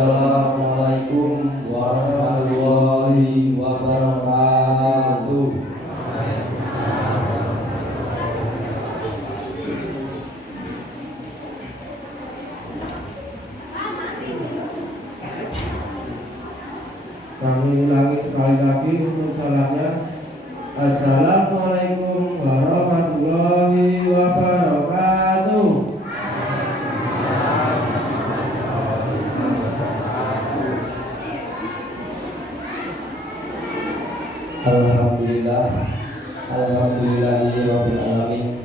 Assalamualaikum warahmatullahi wabarakatuh. Kami ulangi sekali lagi untuk salamnya. Assalamualaikum warahmatullahi wabarakatuh. Alhamdulillah, alhamdulillahirabbil alamin.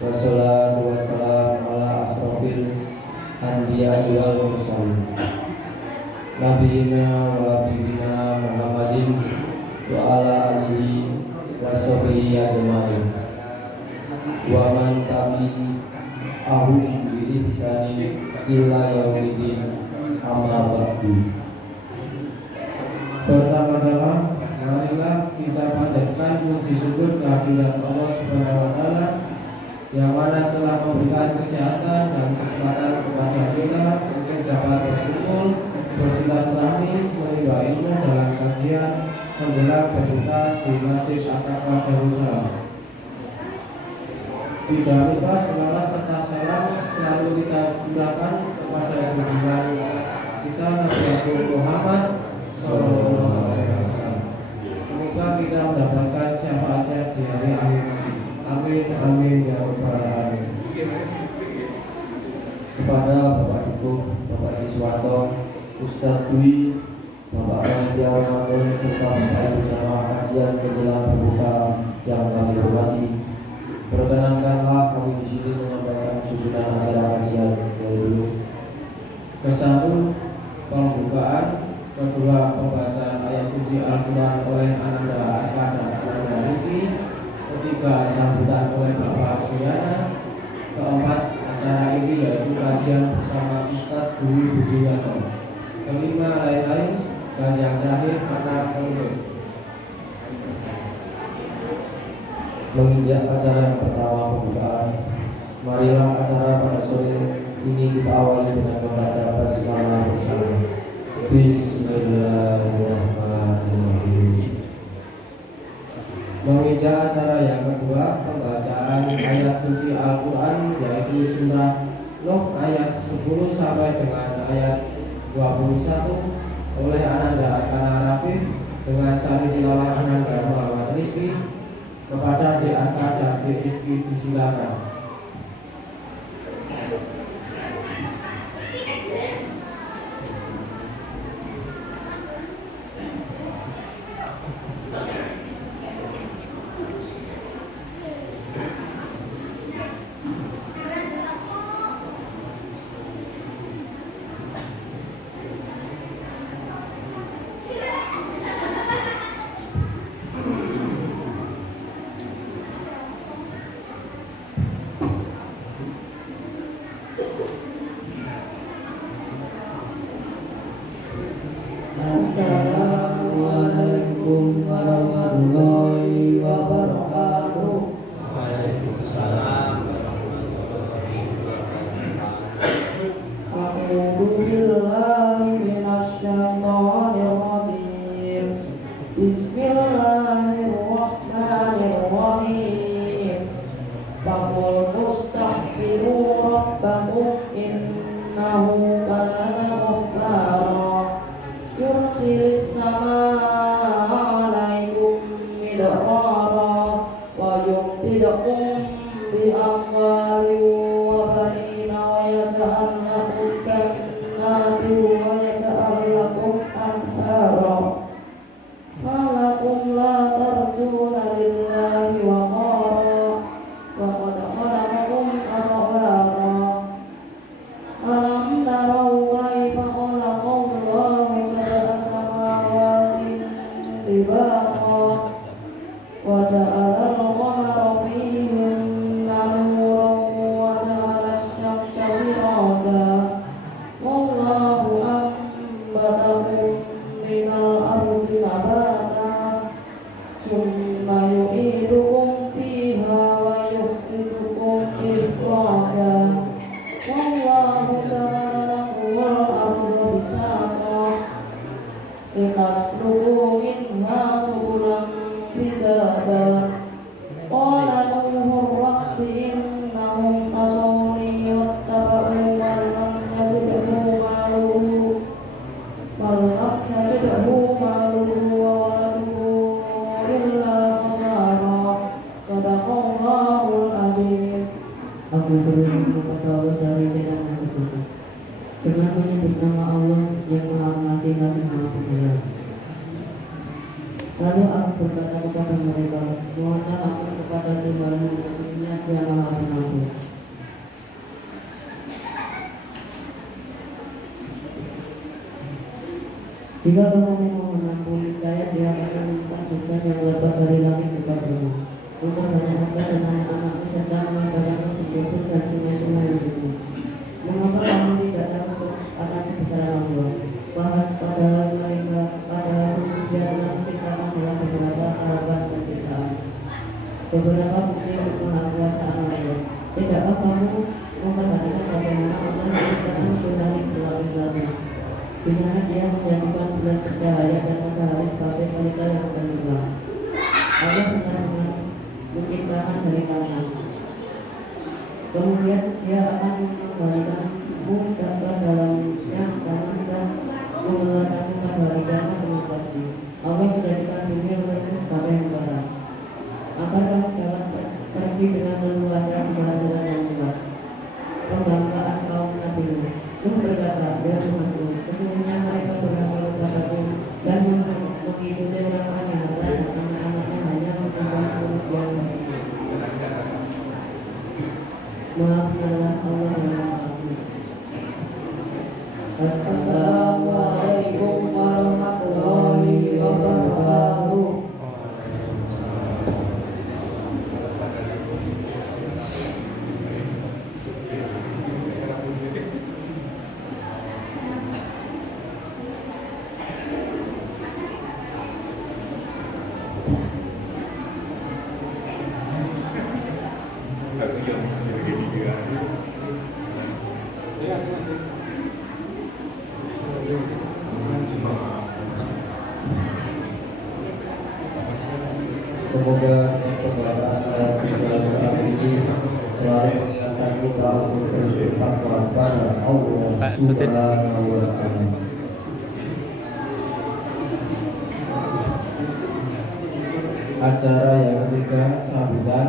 Wassalatu wassalamu ala asrofil anbiya'i wal mursalin. Nabiyina wa habibina Muhammadin wa ala alihi wa sahbihi ajma'in. Wa man tabi'ahum bi ihsanin ila yaumil amma ba'du. Pertama-tama marilah kita panjatkan puji syukur kehadirat Allah Subhanahu wa taala yang mana telah memberikan kesehatan dan kesempatan kepada kita untuk dapat berkumpul, bersilaturahmi, menimba ilmu dalam kajian menjelang berbuka di Masjid At-Taqwa Darussalam. Tidak lupa selawat serta salam selalu kita curahkan kepada junjungan kita Nabi Muhammad sallallahu alaihi wasallam. Semoga kita mendapatkan syafaatnya di hari akhir nanti. Amin, amin, ya rabbal alamin. Kepada Bapak Dukuh, Bapak Siswanto, Ustadz Dwi, Bapak Panitia Ramadan, serta Bapak Ibu jamaah kajian menjelang berbuka yang kami hormati, perkenankanlah kami di sini menyampaikan susunan acara kajian dari dulu. Kesatu, pembukaan. Kedua, pembacaan ayat suci Al-Quran oleh Ananda Aka dan Ananda Riki. Ketiga, sambutan oleh Bapak Suyana. Keempat, acara ini yaitu kajian bersama Ustadz Dwi Budianto. Kelima, lain-lain. Dan yang terakhir, kata penutup. Menginjak acara yang pertama pembukaan, marilah acara pada sore ini kita awali dengan membaca basmalah bersama. Bismillahirrahmanirrahim. Menginjak acara yang kedua, pembacaan ayat suci Al-Quran yaitu surah Nuh ayat 10 sampai dengan ayat 21 oleh Ananda Akana Rafif dengan cari tilawah Ananda Muhammad Rizki. Kepada DAK dan Rizki disilakan. Assalamualaikum warahmatullahi wabarakatuh. Waalaikumsalam warahmatullahi wabarakatuh. A'udzu billahi minasyaitonir rajim. Bismillahirrahmanirrahim. Faqul tastaghfiru rabbakum innahu kana ghaffara. Yursilis samaa alaikum midrara wa yumdidukum bi amwalin wa banina wa yaj'al lakum jannatin wa yaj'al lakum anhara. Ma lakum la tarjuna lillahi wa qara wa qad khalaqakum atwara. Alam tarau kaifa khalaqallahu sab'a samawati tibaqa wa ja'ala al-qamara fihinna nuran wa ja'ala asy-syamsa sirajan wallahu ambatakum minal ardi nabata summa yu'idukum fiha wa yukhrijukum ikhraja wallahu kana lakum dengan menyebut nama Allah yang Maha Pengasih lagi Maha Penyayang. Lalu aku berkata kepada mereka, mohonlah ampun kepada Tuhanmu, sesungguhnya Dia Maha Pengampun. Jika kamu mau mengampuni saya, Dia akan meminta hujan yang lebat dari langit kepadamu, memperbanyak harta dan anak-anakmu, serta melebarkan sumber dan sungai-sungai hidupmu. Mengapa kamu tidak takut akan kebesaran Allah? Padahal sungguh Dia telah menciptakan dalam beberapa harapan penciptaan, beberapa bukti kemahakuasaan Allah. Tidakkah kamu memperhatikan bagaimana Allah menciptakan matahari berlapis-lapis? Di sana Dia menjadikan bulan bercahaya dan matahari sebagai pelita yang gemilang. Allah benar-benar menciptakan dari tanah. Kemudian Dia akan mengembalikanmu ke dalamnya tanah dan mengeluarkanmu pada hari kiamat dengan pasti. Allah menjadikan dunia untukmu sebagai negara, agar kamu dapat pergi dengan leluasa di jalan-jalan yang luas. Pembanggaan kaum Nabi Nuh berkata, ya Tuhanku, sesungguhnya mereka berhasil kepadaku dan mengikuti orang-orang yang harta dan anak-anaknya hanya menyembah kemudian bagiku. Maafkanlah Allah yang Maha Agung. Assalamualaikum warahmatullahi wabarakatuh. Semoga kebenaran dan kebenaran ini selalu mengingatkan kita untuk terus bertakwa kepada Allah Subhanahu wa Ta'ala. Acara yang ketiga, sambutan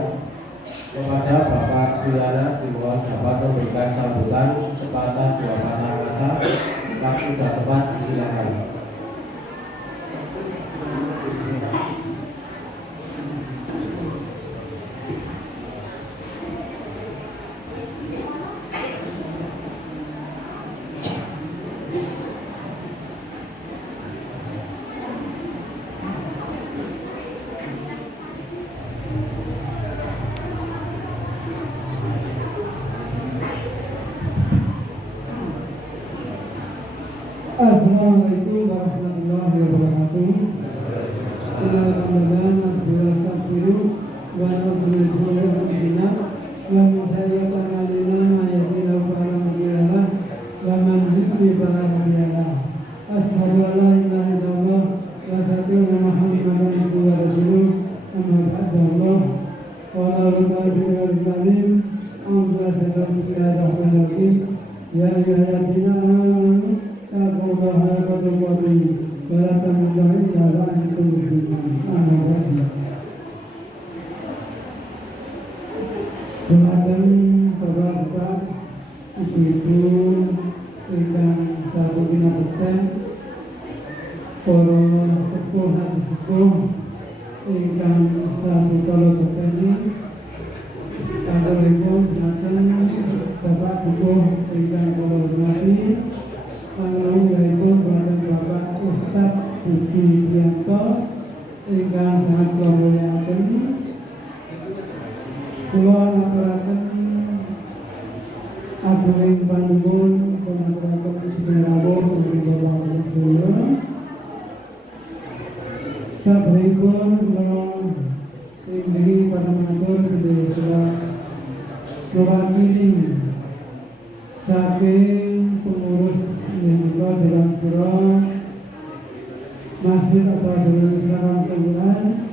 kepada Bapak Suryana dimohon dapat memberikan sambutan sepatah dua patah kata. Waktu sudah tepat, silakan. Assalamualaikum warahmatullahi wabarakatuh. Alhamdulillah, nastaghfiruh wa na'udzu billahi wa min sayyi'ati a'malina may yahdihillahu fala mudilla lahu wa man yudlil fala hadiya lahu. Asyhadu an la ilaha illallah wa asyhadu anna Muhammadan abduhu wa rasuluh. Amma ba'du. Allah wa al-karim Bismillahirrahmanirrahim. Ya ayyuhalladzina amanu taqullaha haqqa tuqatih wa la tamutunna illa wa antum muslimun. Dumateng Bapak-bapak, Ibu-ibu ingkang sampun pinabekten, para sepuh haji sepuh ingkang sampun kula bekeni, kantoripun dumateng Bapak Bukuh ingkang kula hormati, panjenenganipun dumateng Bapak Ustaz Budi Priyanto ingkang sangat kula mulyakaken. Kula ngaturaken agunging panuwun pangaturaken pinrawuh ugi Bapak sedaya. Sabripun kula ingkang panamatur sedaya mewakili saking pengurus menika dalam surah Masjid Al-Fadhil Sarang Kelurahan.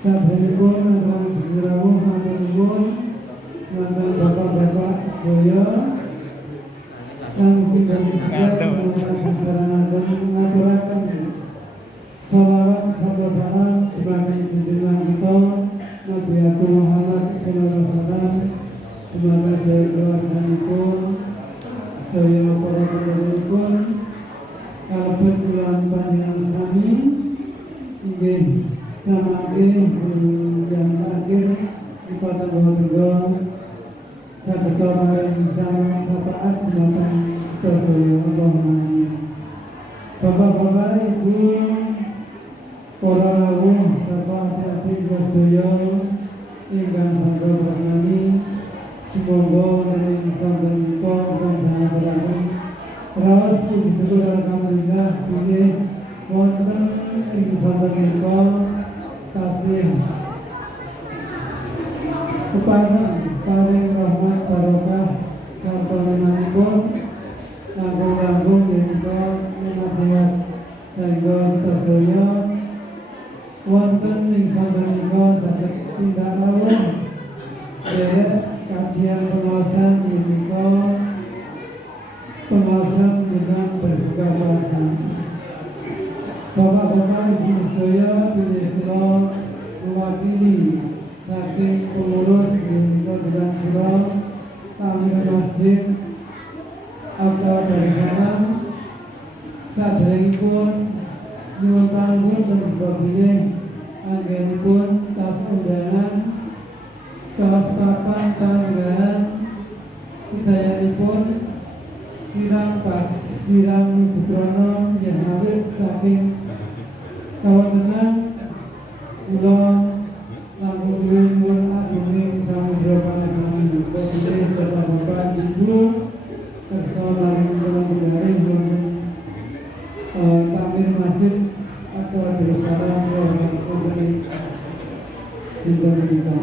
Sabripun ingkang sedherawuh matur nuwun wonten bapak-bapak sedaya sampun ngaturaken shalawat sarta salam dumateng junjungan kita Nabi Muhammad sallallahu alaihi wasallam, dumateng keluarganipun sedaya para pendudukipun kalebet kula panjenengan sami inggih samangke yang terakhir di kota Bogor saged maring sama sapaan dumateng sedaya Allahumma. Bapak-bapak, Ibu, para rawuh sarta adik-adik sedaya ingkang sampun prasasti semoga wonten sampun menika sangat berkah. Raos puji syukur alhamdulillah bilih wonten ing sampun menika tasih kepareng paring rahmat barokah sarta menanipun langkung-langkung menika nasihat sehingga sedaya wonten ing sampun menika saged tindak rawuh derek kajian pengawasan menika pengawasan dengan berbuka puasa. Bapak-bapak, Ibu sedaya bilih kula mewakili saking pengurus menika Gedang Suro Tamir Masjid atau dari sana saderengipun nyuwun panggung semoga bilih anggenipun tas undangan kaos papan tanggalan sedayanipun kirang pas kirang Sukrono yang awit saking kawantenan kula langkung nyuwun agunging samudra panasami bilih Bapak-bapak Ibu kersa laring kula pegawai wonten Tamir Masjid atau Darussalam wonten dinten menika.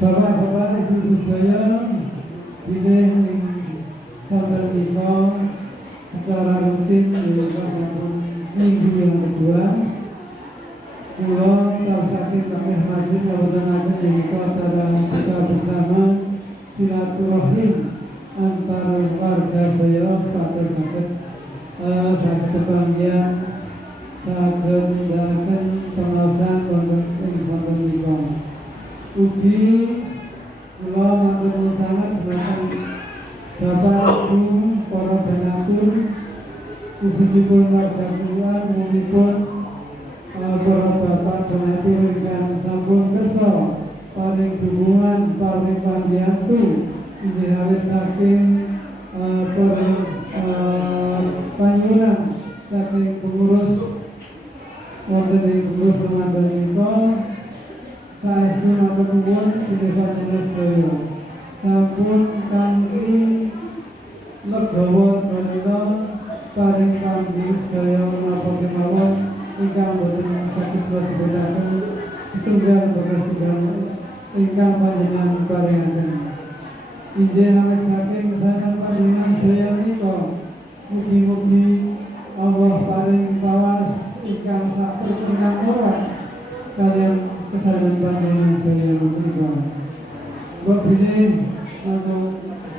Bapak-bapak Ibu sedaya bilih ing sampun menika secara rutin menika sampun minggu yang kedua kula sakit Tamir Masjid kabupaten menika acara buka bersama silaturahim antar warga sedaya saged kebahagiaan saged nindakaken pengawasan wonten ing sampun menika. Ugi kula matur sangat dhateng Bapak Ibu para donatur khususipun warga keluar maupun para bapak donatur ingkang sampun kersa paring dukungan paring pambiyantu inggih awit saking panyuwunan saking pengurus wonten ing pengurus Ramadan menika saestu matur nuwun bilih panjenengan sedaya sampun kanthi legawa menika paring panggung sedaya menapa kemawon ingkang boten saged kula sebutaken setunggal setunggal ingkang panjenengan paringaken. Inggih awit saking saking panjenengan sedaya menika mugi-mugi Allah paring pawas ingkang sampun ingkang ora kaliyan kesabaran panjenengan sedaya menika. Kula bilih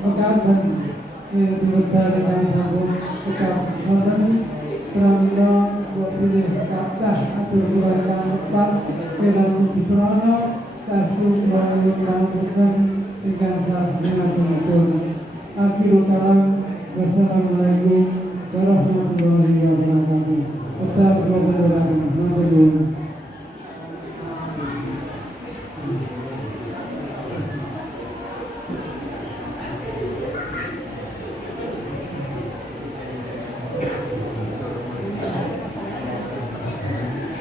mekaten diwedhar kami sampun tetap wonten pramila kula bilih kathah atur keluarga tepat kirang Sukrono saestu kula nyuwun pangapunten ingkang sajenenganipun. Akhirul kalam wassalamualaikum warahmatullahi wabarakatuh. Tetap bersaudara matur.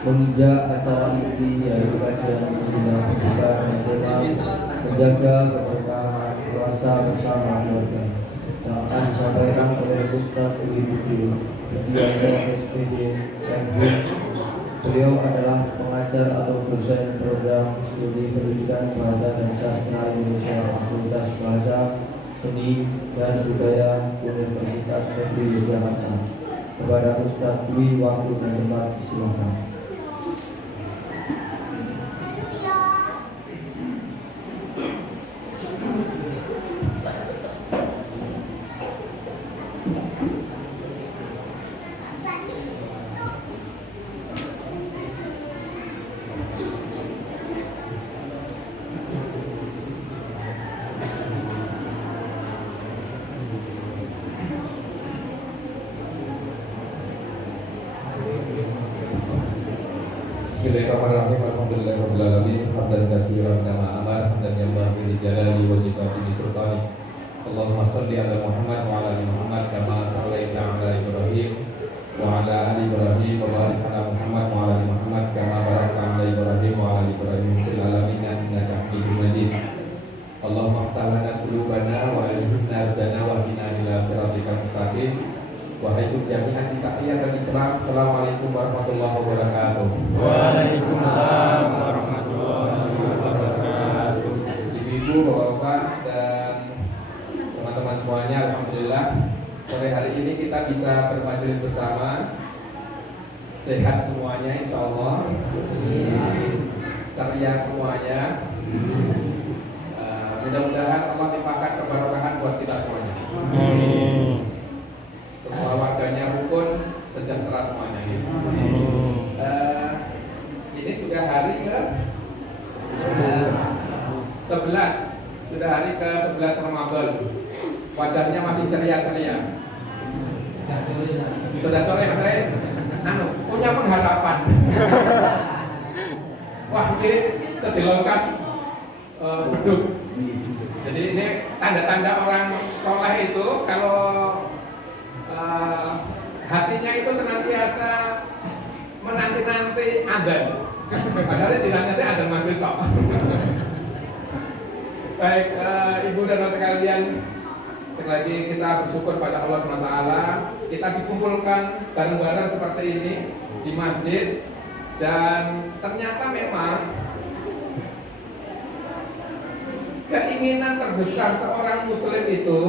Pemuja acara inti yaitu kajian bina pendidikan dengan tema menjaga keberkahan puasa bersama keluarga yang akan disampaikan oleh Ustaz Dwi Budi Widianto SPD Yanjung. Beliau adalah pengajar atau dosen program studi pendidikan bahasa dan sastra Indonesia Fakultas Bahasa Seni dan Budaya Universitas Negeri Yogyakarta. Kepada Ustaz Dwi, waktu dan tempat silakan. Bismillahirrahmanirrahim. Alhamdulillahirabbil alamin. Hamdan katsiran kama amar dan yang bagi jalali wa jibati sultani. Allahumma shalli ala Muhammad wa ala ali Muhammad kama shallaita ala Ibrahim wa ala ali Ibrahim wa barik ala Muhammad wa ala ali Muhammad kama barakta ala Ibrahim wa ala ali Ibrahim fil alamin innaka Hamidum Majid. Allahumma iftah lana qulubana wa alhimna rizqana wa hdina ila siratikal mustaqim. Wahai jami'an tahiyatan Islam, Assalamualaikum warahmatullahi wabarakatuh. Waalaikumsalam warahmatullahi wabarakatuh. Ibu-ibu, bapak-bapak dan teman-teman semuanya, alhamdulillah sore hari ini kita bisa bermajelis bersama. Sehat semuanya insyaallah. Ceria semuanya. Mudah-mudahan Allah limpahkan keberkahan buat kita semuanya. Amin. Semua warganya rukun, sejahtera semuanya. Ini sudah hari ke 11. Sudah hari ke 11 Ramadan. Wajahnya masih ceria-ceria. Sudah sore Mas Rey. Punya pengharapan. Wah, ini sejelongkas beduk. Jadi ini tanda-tanda orang soleh itu kalau hatinya itu senantiasa menanti-nanti adzan. Padahal dinanti adzan maghrib kok. Baik, ibu dan bapak sekalian, sekali lagi kita bersyukur pada Allah SWT. Kita dikumpulkan bareng-bareng seperti ini di masjid, dan ternyata memang keinginan terbesar seorang muslim itu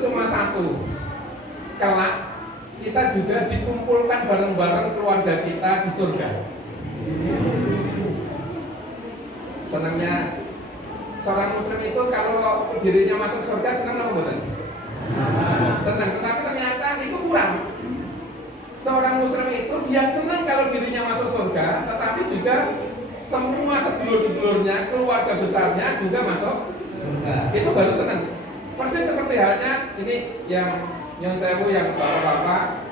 cuma satu. Kelak kita juga dikumpulkan bareng-bareng keluarga kita di surga. Senangnya seorang muslim itu kalau dirinya masuk surga senang apa bukan? Senang, tetapi ternyata itu kurang. Seorang muslim itu dia senang kalau dirinya masuk surga, tetapi juga semua sedulur-sedulurnya, keluarga besarnya juga masuk surga. Itu baru senang. Persis seperti halnya ini yang sewu yang bapak-bapak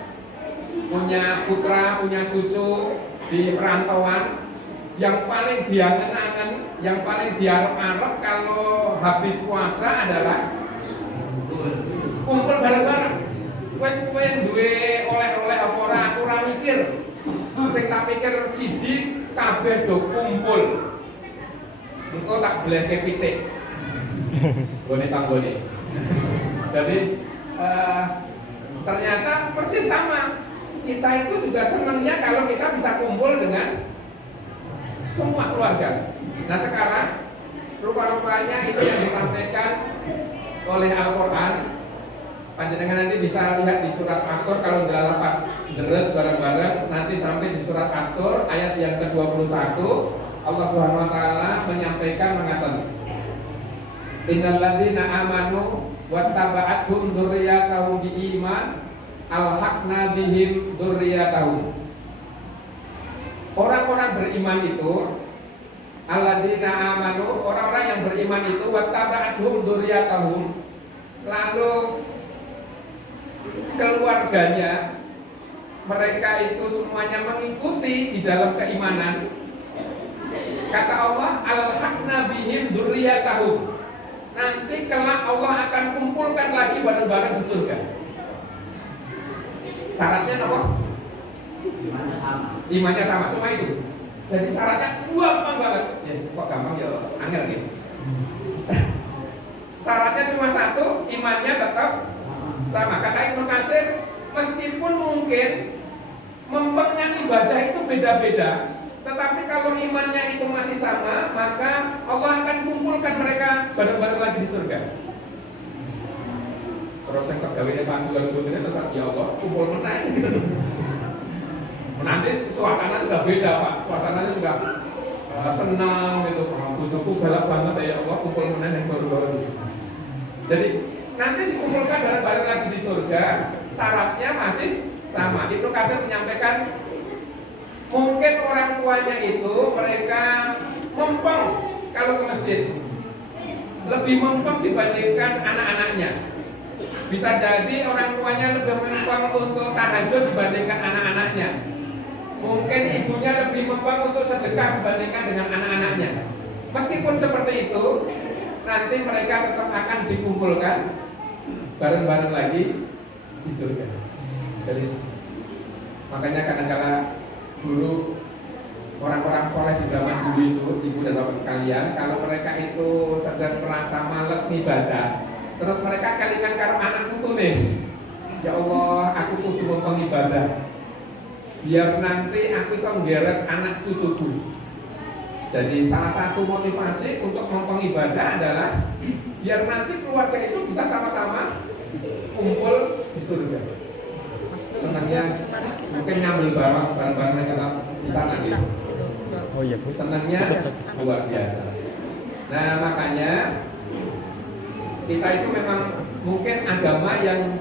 punya putra, punya cucu di perantauan, yang paling diangen-angen, yang paling diarep-arep kalau habis puasa adalah kumpul bareng-bareng. Wes kowe duwe oleh-oleh apa ora, aku ora mikir. Sing tak pikir siji kabeh do kumpul. Engko tak bleke pitik. Gone tanggone. Jadi ternyata persis sama. Kita itu juga senangnya kalau kita bisa kumpul dengan semua keluarga. Nah sekarang rupa-rupanya itu yang disampaikan oleh Al-Quran. Panjenengan nanti bisa lihat di surat At-Tur, kalau nggak lepas deres bareng-bareng nanti sampai di surat At-Tur ayat yang ke-21. Allah Subhanahu wa taala menyampaikan mengatakan, Innal ladzina amanu wattaba'athum dzurriyyatahum biiman alhaqna bihim dzurriyyatahum. Orang-orang beriman itu alladzina amanu, orang-orang yang beriman itu wattaba'athum dzurriyyatahum, lalu keluarganya mereka itu semuanya mengikuti di dalam keimanan. Kata Allah, alhaqna bihim dzurriyyatahum. Nanti kelak Allah akan kumpulkan lagi bareng-bareng di surga. Syaratnya apa? Imannya sama, cuma itu. Jadi syaratnya gampang banget. Ya, kok gampang ya, angel gitu. Syaratnya cuma satu, imannya tetap sama. Kata Ibnu Katsir, meskipun mungkin mempengnya ibadah itu beda-beda, tetapi kalau imannya itu masih sama, maka Allah akan kumpulkan mereka bareng-bareng lagi di surga. Terus yang segawanya panggilan bujurnya terus ya Allah kumpul menang. Nanti suasana sudah beda Pak, suasananya sudah senang gitu. Bujuku galak banget ya Allah kumpul menang yang surga. Jadi nanti dikumpulkan bareng-bareng lagi di surga, syaratnya masih sama. Ibnu Katsir menyampaikan mungkin orang tuanya itu mereka mempeng kalau ke masjid, lebih mempeng dibandingkan anak-anaknya. Bisa jadi orang tuanya lebih mempeng untuk tahajud dibandingkan anak-anaknya. Mungkin ibunya lebih mempan untuk sedekah dibandingkan dengan anak-anaknya. Meskipun seperti itu, nanti mereka tetap akan dikumpulkan bareng-bareng lagi di surga. Jadi makanya kadang-kala dulu orang-orang soleh di zaman dulu itu, ibu dan bapak sekalian, kalau mereka itu sedang merasa males ibadah, terus mereka kelingan karo anak putu nih, ya Allah, aku kudu mempeng ibadah, biar nanti aku bisa menggeret anak cucuku. Jadi salah satu motivasi untuk mempeng ibadah adalah biar nanti keluarga itu bisa sama-sama kumpul di surga. Senangnya mungkin nyambil barang-barang mereka di sana gitu. Oh iya, Bu. Senangnya luar biasa. Nah makanya kita itu memang mungkin agama yang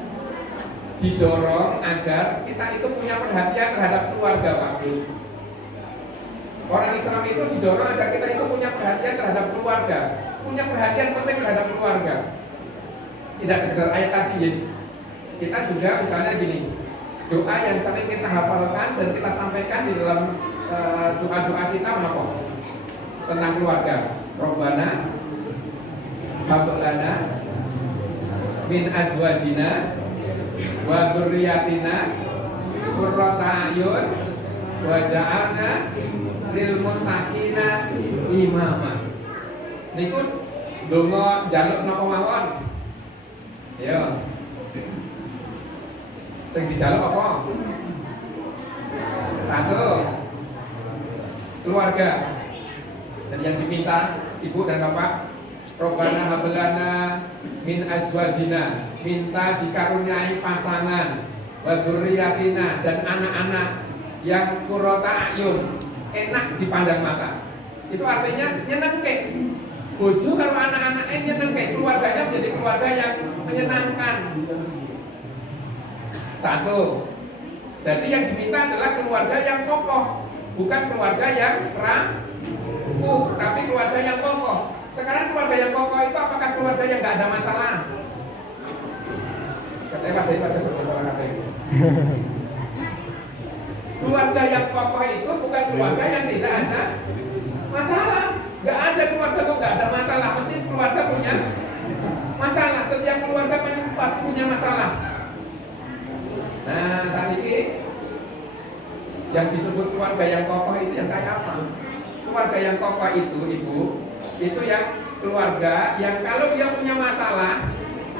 didorong agar kita itu punya perhatian terhadap keluarga, Pak. Orang Islam itu didorong agar kita itu punya perhatian terhadap keluarga, punya perhatian penting terhadap keluarga. Tidak sekedar ayat tadi ya. Kita juga misalnya gini, doa yang sering kita hafalkan dan kita sampaikan di dalam doa-doa kita apa? Tentang keluarga. Robbana hab lana min azwajina wa dzurriyyatina qurrata a'yun waja'alna lil muttaqina imama. Niku donga njaluk napa mawon? Ya. Sing dijaluk apa? Satu, keluarga. Dan yang diminta ibu dan bapak, Robbana hablana min azwajina, minta dikaruniai pasangan, wa dzurriyyatina, dan anak-anak yang qurrata a'yun, enak dipandang mata. Itu artinya nyenengke. Bojo kalau anak-anaknya nyenengke, keluarganya menjadi keluarga yang menyenangkan. Satu. Jadi yang diminta adalah keluarga yang kokoh, bukan keluarga yang rapuh, tapi keluarga yang kokoh. Sekarang keluarga yang kokoh itu apakah keluarga yang nggak ada masalah? Katanya Pak Zain bermasalah katanya. Keluarga yang kokoh itu bukan keluarga yang tidak ada masalah. Nggak ada keluarga tuh nggak ada masalah. Mesti keluarga punya masalah. Setiap keluarga pasti punya masalah. Nah, saat ini yang disebut keluarga yang kokoh itu yang kayak apa? Keluarga yang kokoh itu, ibu, itu yang keluarga yang kalau dia punya masalah,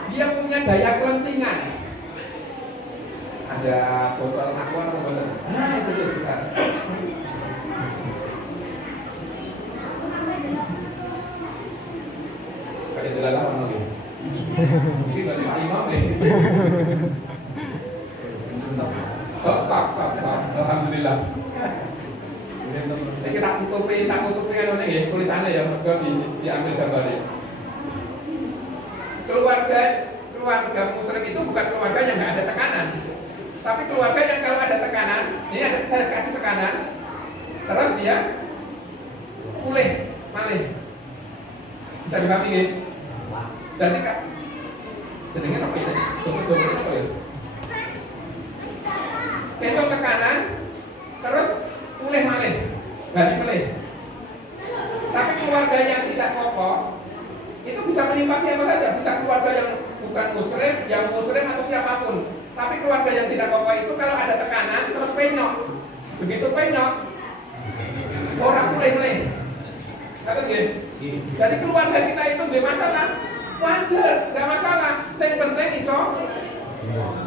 dia punya daya kelentingan. Ada botol aqua atau botol? Ah, itu dia suka. Kayak delalah apa lagi? Ini dari Pak Imam nih. Oh, stop. Alhamdulillah. Ini kita tutupi anu nih, tulisannya ya, Mas diambil gambarnya. Keluarga musyrik itu bukan keluarga yang nggak ada tekanan, tapi keluarga yang kalau ada tekanan, ini ada saya kasih tekanan, terus dia pulih, malih. Bisa dipahami ya? Jadi kak, jenengnya apa ini? Double apa ya? Itu tekanan, terus pulih malih, balik malih. Tapi keluarga yang tidak kokoh itu bisa menimpa siapa saja, bisa keluarga yang bukan muslim, yang muslim atau siapapun. Tapi keluarga yang tidak kokoh itu kalau ada tekanan terus penyok, begitu penyok orang pulih malih. Kata gini. Jadi keluarga kita itu nggak masalah, wajar, nggak masalah. Yang penting iso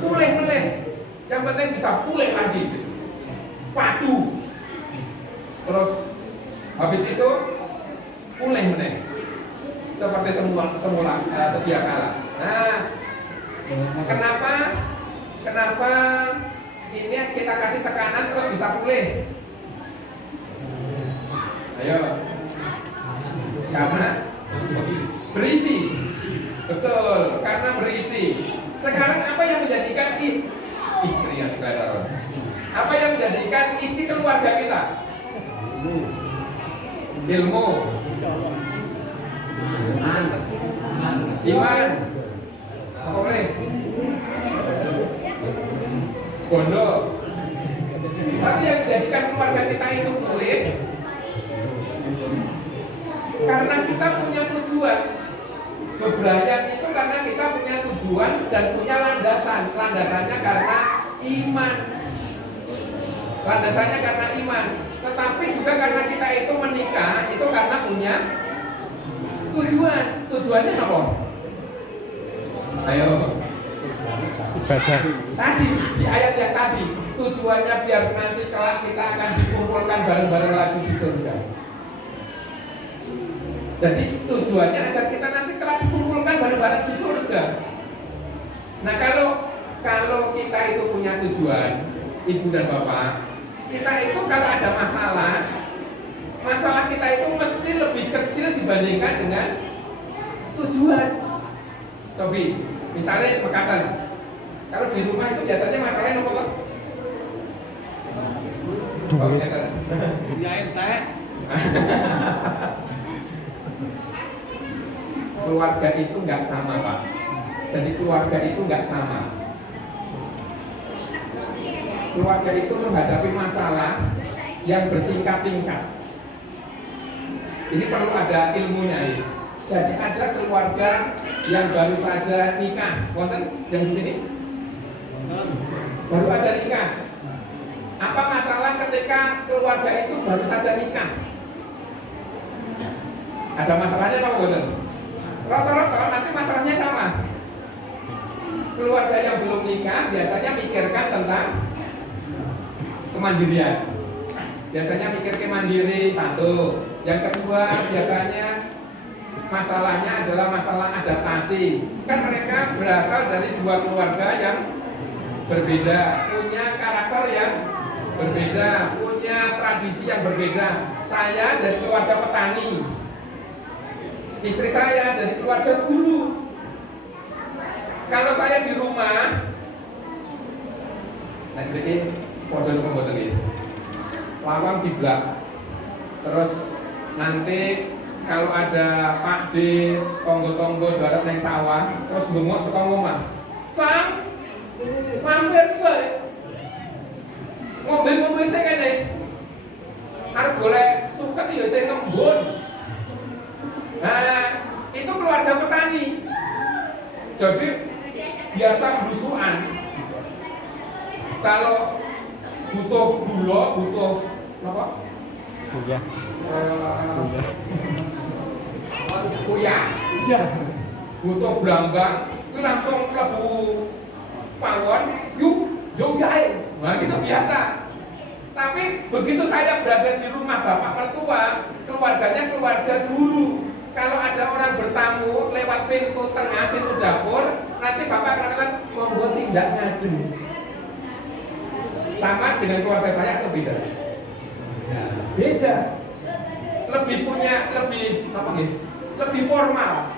pulih malih. Yang penting bisa pulih lagi, padu. Terus habis itu pulih meneh seperti semula sedia kala. Nah, kenapa ini kita kasih tekanan terus bisa pulih? Ayo, karena berisi, betul, karena berisi. Sekarang apa yang menjadikan istri yang sekarang? Apa yang menjadikan isi keluarga kita? Ilmu, iman, apa boleh? Bondo. Tapi yang menjadikan keluarga kita itu sulit karena kita punya tujuan. Bebrayan itu karena kita punya tujuan dan punya landasan. Landasannya karena iman. Landasannya karena iman. Tetapi juga karena kita itu menikah itu karena punya tujuan. Tujuannya apa? Ayo. Ibadah. Tadi di ayat yang tadi tujuannya biar nanti kelak kita akan dikumpulkan bareng-bareng lagi di surga. Jadi tujuannya agar kita nanti kelak dikumpulkan bareng-bareng di surga. Nah kalau kita itu punya tujuan, ibu dan bapak, kita itu kalau ada masalah kita itu mesti lebih kecil dibandingkan dengan tujuan. Coba, misalnya mekaten, kalau di rumah itu biasanya masalahnya apa? Oh, Ya ente. Keluarga itu nggak sama, Pak. Jadi keluarga itu nggak sama. Keluarga itu menghadapi masalah yang bertingkat-tingkat. Ini perlu ada ilmunya ini. Jadi ada keluarga yang baru saja nikah, wonten yang di sini? Baru saja nikah. Apa masalah ketika keluarga itu baru saja nikah? Ada masalahnya apa, wonten? Rata-rata nanti masalahnya sama. Keluarga yang belum nikah biasanya mikirkan tentang kemandirian. Biasanya mikir mandiri satu. Yang kedua biasanya masalahnya adalah masalah adaptasi. Kan mereka berasal dari dua keluarga yang berbeda, punya karakter yang berbeda, punya tradisi yang berbeda. Saya dari keluarga petani, istri saya dari keluarga guru. Kalau saya di rumah, nah ini model pembuatan ini, lawang di belakang. Terus nanti kalau ada Pak D, tonggo-tonggo darat neng sawah, terus bengok suka ngomong, Bang, mampir saya, mobil-mobil saya kan deh, harus boleh suket ya saya ngembun. Nah, itu keluarga petani. Jadi biasa belusuan. Kalau butuh gula, butuh apa? Kuya. Kuya. Butuh blambang, itu langsung klebu pawon, yuk yae. Nah, itu biasa. Tapi begitu saya berada di rumah bapak mertua, keluarganya keluarga guru. Kalau ada orang bertamu lewat pintu tengah, pintu dapur, nanti bapak akan membuat tindak ngajeng. Sama dengan keluarga saya atau beda? Nah, beda. Lebih formal.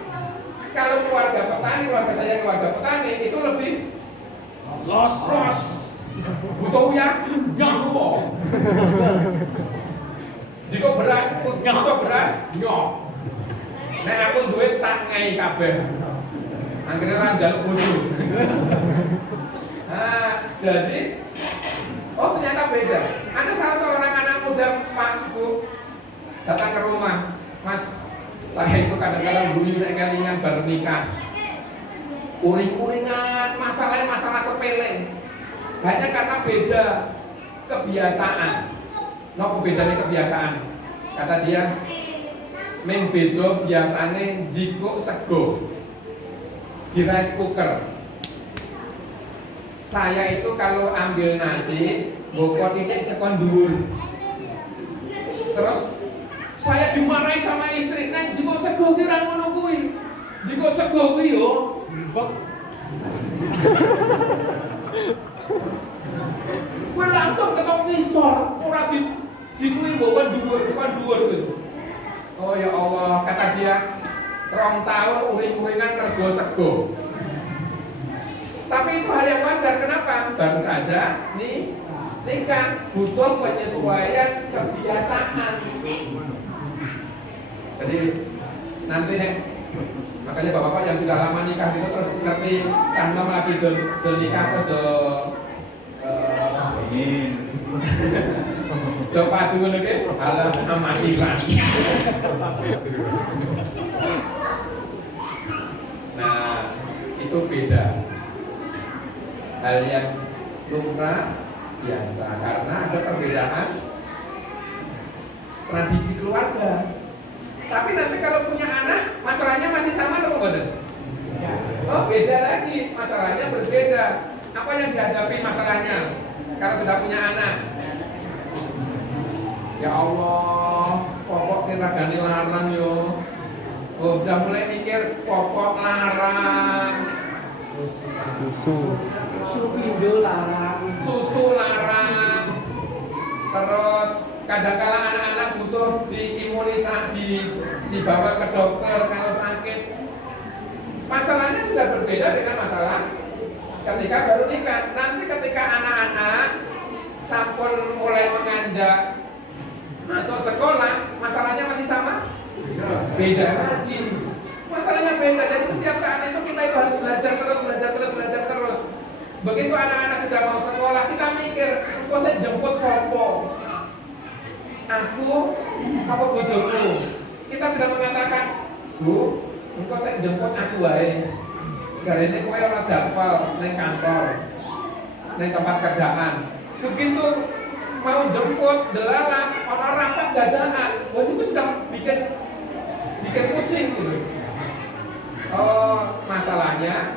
Kalau keluarga petani, keluarga saya keluarga petani itu lebih los. Butuh ya, nyok. Jika beras, nyok. Nek aku duit tak ngai kabeh. Akhirnya ora njaluk bojo. Nah, jadi ternyata beda. Ada salah seorang anak muda Pak Bu datang ke rumah, Mas, saya itu kadang-kadang guyu nek kelingan bar nikah. Uring-uringan, masalah sepele. Hanya karena beda kebiasaan. Napa bedanya kebiasaan? Kata dia, meng beda biasane jiko sego di rice cooker. Saya itu kalau ambil nasi bokor titik sekon dhuwur. Terus saya dimarahi sama istri, "Neng jiko sego ki ora ngono kuwi. Jiko sego kuwi yo mbek." Kuwi langsung ketok ngisor, ora jiko bokor dhuwur, sekon dhuwur kuwi. Oh ya Allah, kata dia, 2 tahun uring-uringan mergo sego. Tapi itu hal yang wajar, kenapa? Baru saja nikah, butuh penyesuaian kebiasaan. Jadi nanti makanya bapak-bapak yang sudah lama nikah itu terus ngerti karena lagi nikah terus Do padu ngono ki, alah amatiran. Nah, itu beda. Hal yang lumrah biasa karena ada perbedaan tradisi keluarga. Tapi nanti kalau punya anak, masalahnya masih sama atau enggak? Oh, beda lagi, masalahnya berbeda. Apa yang dihadapi masalahnya kalau sudah punya anak? Ya Allah, pokok niragani larang yo. Oh, udah mulai mikir pokok larang. Susu larang. Terus kadang-kala anak-anak butuh diimunisasi, dibawa ke dokter kalau sakit. Masalahnya sudah berbeda dengan masalah ketika baru nikah. Nanti ketika anak-anak sampun mulai menganjak masuk sekolah, masalahnya masih sama? Beda lagi. Masalahnya beda. Jadi setiap saat itu kita itu harus belajar terus. Begitu anak-anak sudah mau sekolah, kita mikir, kok saya jemput sopo? Aku apa bojoku? Kita sudah mengatakan, Bu, engkau saya jemput aku wae. Garene kowe ora jadwal ning kantor, ning tempat kerjaan. Begitu mau jemput delalah ana rapat dadakan. Wah, itu sudah bikin pusing gitu. Oh, masalahnya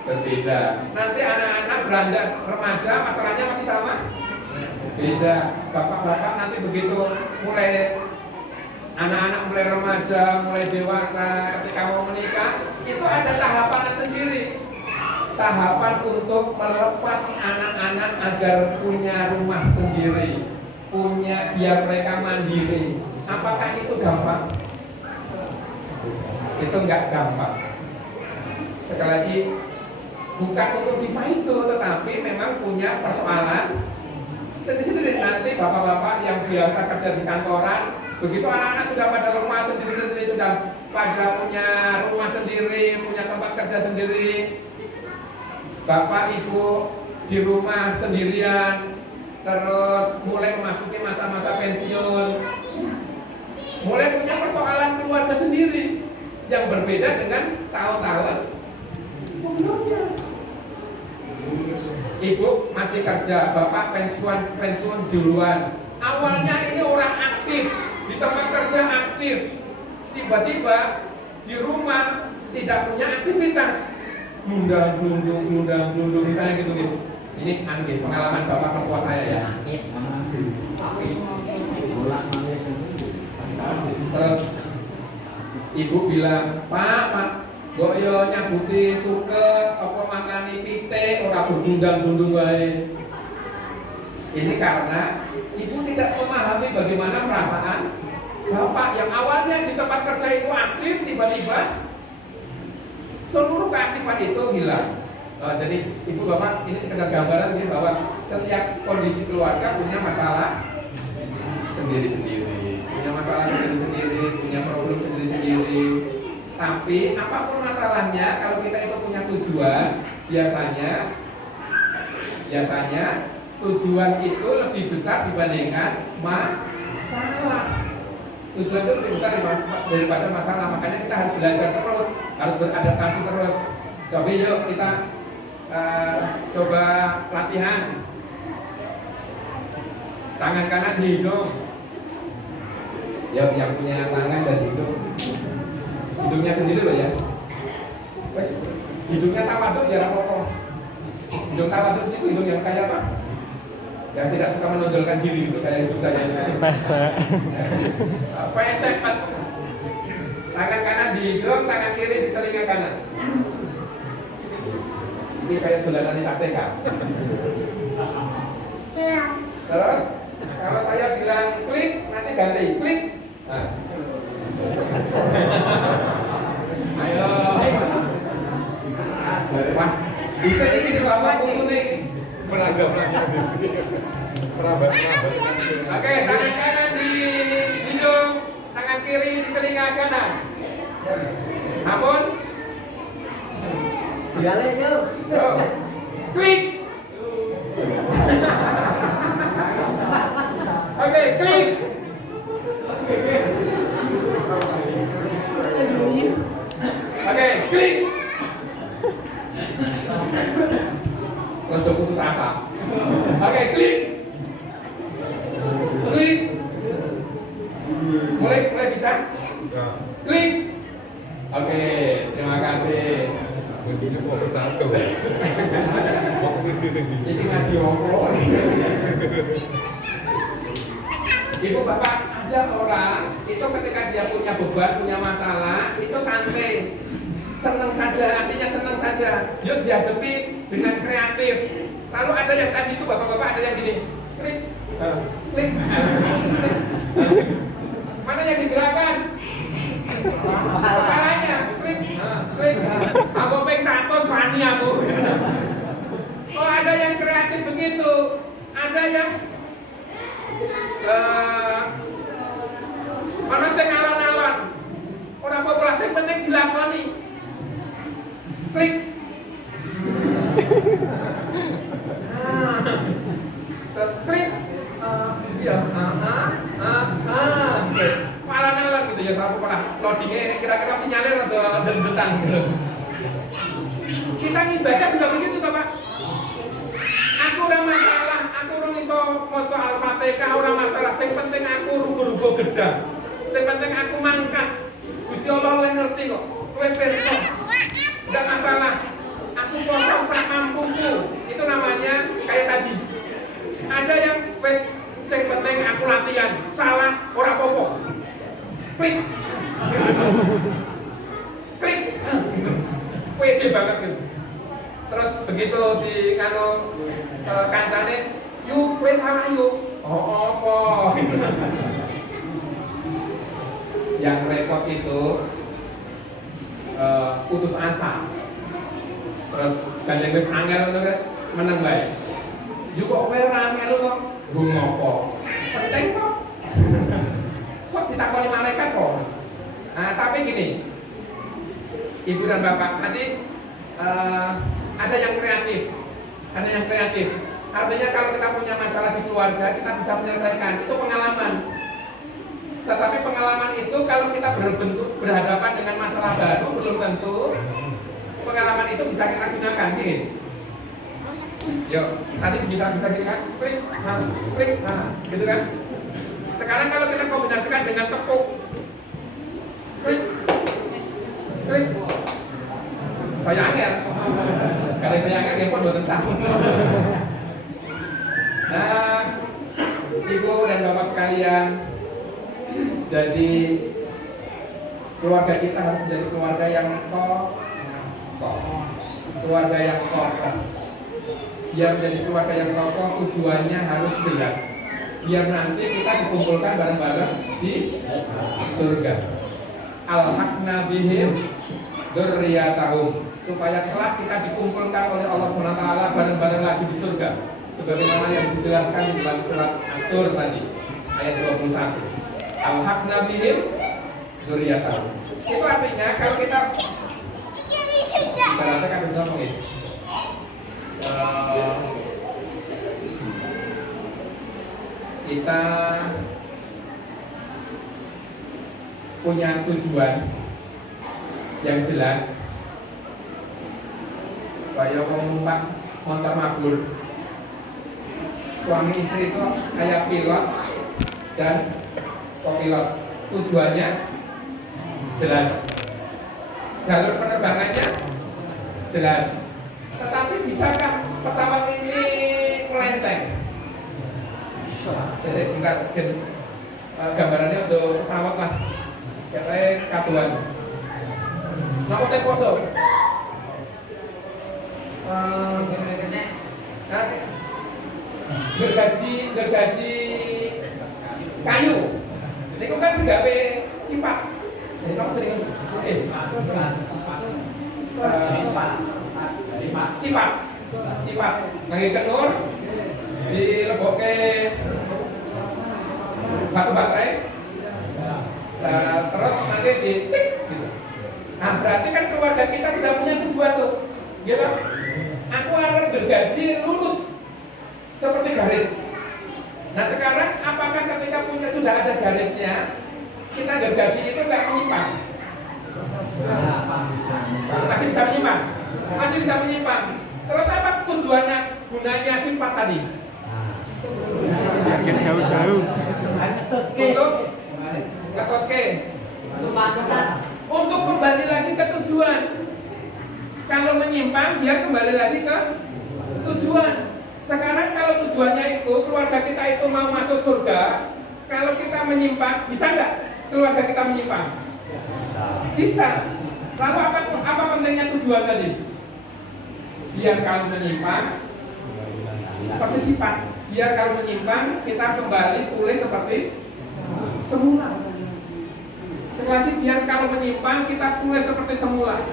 berbeda. Nanti anak-anak beranjak remaja, masalahnya masih sama? Beda. Bapak-bapak nanti begitu mulai anak-anak mulai remaja, mulai dewasa, ketika mau menikah, itu ada tahapan sendiri. Tahapan untuk melepas anak-anak agar punya rumah sendiri, punya biar mereka mandiri. Apakah itu gampang? Itu enggak gampang. Sekali lagi, bukan untuk itu, tetapi memang punya persoalan sendiri-sendiri. Nanti bapak-bapak yang biasa kerja di kantoran, begitu anak-anak sudah pada rumah sendiri-sendiri, sudah pada punya rumah sendiri, punya tempat kerja sendiri, bapak ibu di rumah sendirian, terus mulai memasuki masa-masa pensiun, mulai punya persoalan keluarga sendiri yang berbeda dengan tahun-tahun sebelumnya. Ibu masih kerja, bapak pensiun duluan. Awalnya ini orang aktif, di tempat kerja aktif, tiba-tiba di rumah tidak punya aktivitas, glundang-glundung misalnya gitu. Ini pengalaman bapak mertua saya ya. Terus ibu bilang, Pak, goyo nyabuti suket, apa makani pite, ora bergundang-gundung wae. Ini karena ibu tidak memahami bagaimana perasaan bapak yang awalnya di tempat kerja itu aktif, tiba-tiba seluruh keaktifan itu hilang. Jadi ibu bapak ini sekedar gambaran ini bahwa setiap kondisi keluarga punya masalah sendiri-sendiri, punya masalah sendiri-sendiri, punya problem sendiri-sendiri. Tapi apapun masalahnya, kalau kita itu punya tujuan, biasanya tujuan itu lebih besar dibandingkan masalah. Tujuan itu lebih besar daripada masalah. Makanya kita harus belajar terus, harus beradaptasi terus. Coba yuk kita coba latihan. Tangan kanan di hidung. Ya, yang punya tangan dan hidung. Hidungnya sendiri loh ya. Wes, hidungnya tawaduk ya apa-apa. Hidung tawaduk itu hidung yang kayak apa? Yang tidak suka menonjolkan diri itu kayak hidung saya sendiri. Pesek. Tangan kanan di hidung, tangan kiri di telinga kanan. Ini kayak bulanan di sate kan? Terus kalau saya bilang klik, nanti ganti klik. Nah. Ayo. Wah, bisa ini di bawah buku nih. Oke, tangan kanan di hidung, tangan kiri di telinga kanan. Ampun. Balik yuk. Klik. Oke, Terus udah putus asa. Oke, klik. Klik. Mulai bisa? Klik. Oke, terima kasih. Ini fokus satu. Jadi ngaji ngomong. Ibu bapak, ada orang itu ketika dia punya beban, punya masalah, itu santai, seneng saja, artinya seneng saja. Yuk dihadapi dengan kreatif. Lalu ada yang tadi itu bapak-bapak ada yang gini, klik, klik, mana yang digerakkan? Kepalanya, klik, klik. Aku peng 100 wani aku. Oh ada yang kreatif begitu, ada yang mana saya ngalon-ngalon, orang populasi yang penting dilakoni. Klik. Terus klik. Iya, ngalon-ngalon gitu ya, sama kepala. Loadingnya kira-kira sinyalnya rada dendetan gitu. Kita ibadah juga begitu Bapak. Aku orang masalah, aku orang iso maca Al-Fatihah orang masalah. Yang penting aku rugo-rugo gedang. Yang penting aku mangkat. Gusti Allah oleh ngerti kok. Kowe pirsa. Enggak masalah. Aku poso sak mampuku. Itu namanya kayak tadi. Ada yang wis yang penting aku latihan. Salah ora apa-apa. Klik. Klik. Pede banget gitu. Terus begitu di kano kancane, yuk wes salah yuk. Oh apa? Yang repot itu putus asa. Terus gandeng wes angel itu guys, menang baik. Yuk kok kowe ora angel kok? Lu ngopo? Penting kok. Sok ditakoni malaikat kok. Nah, tapi gini. Ibu dan Bapak tadi ada yang kreatif, Artinya kalau kita punya masalah di keluarga, kita bisa menyelesaikan. Itu pengalaman. Tetapi pengalaman itu kalau kita berhadapan dengan masalah baru, belum tentu pengalaman itu bisa kita gunakan. Gini. Yuk, tadi kita bisa gini kan? Klik, gitu kan? Sekarang kalau kita kombinasikan dengan tepuk, klik. Saya angel. Kalau saya angel, dia pun buatan tahu. Nah, Ibu dan Bapak sekalian, jadi keluarga kita harus menjadi keluarga yang kokoh. Keluarga yang kokoh. Biar menjadi keluarga yang kokoh, tujuannya harus jelas. Biar nanti kita dikumpulkan bareng-bareng di surga. Al-haqna bihim dzurriyyatahum, supaya kelak kita dikumpulkan oleh Allah SWT bareng-bareng lagi di surga, sebagaimana yang dijelaskan di dalam surat At-Tur tadi ayat 21. Al-haqna bihim dzurriyyatahum. Itu artinya kalau kita ibaratnya kan bisa ngomongin kita punya tujuan yang jelas, kayak numpak motor mabur, suami istri itu kayak pilot dan kopilot. Tujuannya jelas, jalur penerbangannya jelas. Tetapi bisakah pesawat ini melenceng? Saya singkat gambarannya untuk pesawat lah. Katanya kabuan. Kenapa saya foto? Gergaji kayu. Ini kan gawe sifat. Jadi kamu sering sifat. Lagi kenur dilebokke batu baterai. Terus nanti di tik gitu. Nah berarti kan keluarga kita sudah punya tujuan tuh, gitu. Aku harus gergaji lurus seperti garis. Nah sekarang apakah ketika sudah ada garisnya, kita gergaji itu nggak menyimpang? Masih bisa menyimpang, tujuannya, gunanya sifat tadi? Bikin jauh-jauh. Untuk ngetotke, untuk kembali lagi ke tujuan. Kalau menyimpang, dia kembali lagi ke tujuan. Sekarang kalau tujuannya itu keluarga kita itu mau masuk surga, kalau kita menyimpang, bisa nggak keluarga kita menyimpang? Bisa. Lalu apa pentingnya tujuan tadi? Biar kalau menyimpang, pasti sifat. Biar kalau menyimpang, kita kembali pulih seperti semula. Sekali lagi, biar kalau menyimpang, kita pulih seperti semula.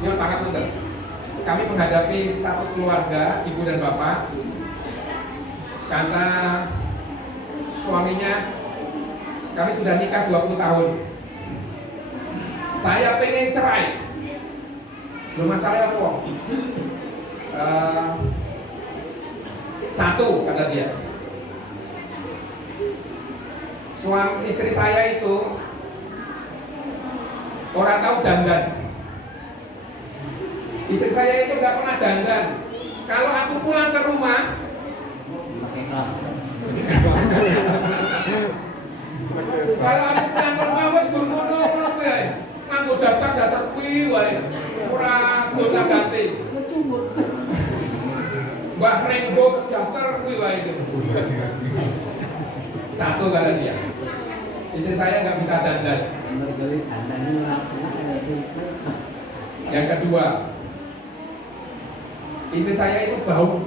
Yuk, tangan mundur. Kami menghadapi satu keluarga, ibu dan bapak, karena suaminya, kami sudah nikah 20 tahun. Saya pengen cerai. Belum masalah apa? Satu, kata dia. Suami istri saya itu orang tahu dandan. Istri saya itu nggak pernah dandan. Kalau aku pulang ke rumah, kalau aku pulang ke rumah wes ngono kuwi ae. Nganggo dasar kuwi wae. Ora bocah ganti. Mbah Renggo dasar kuwi wae itu. Satu kata dia. Istri saya nggak bisa dandan. Yang kedua, istri saya itu bau.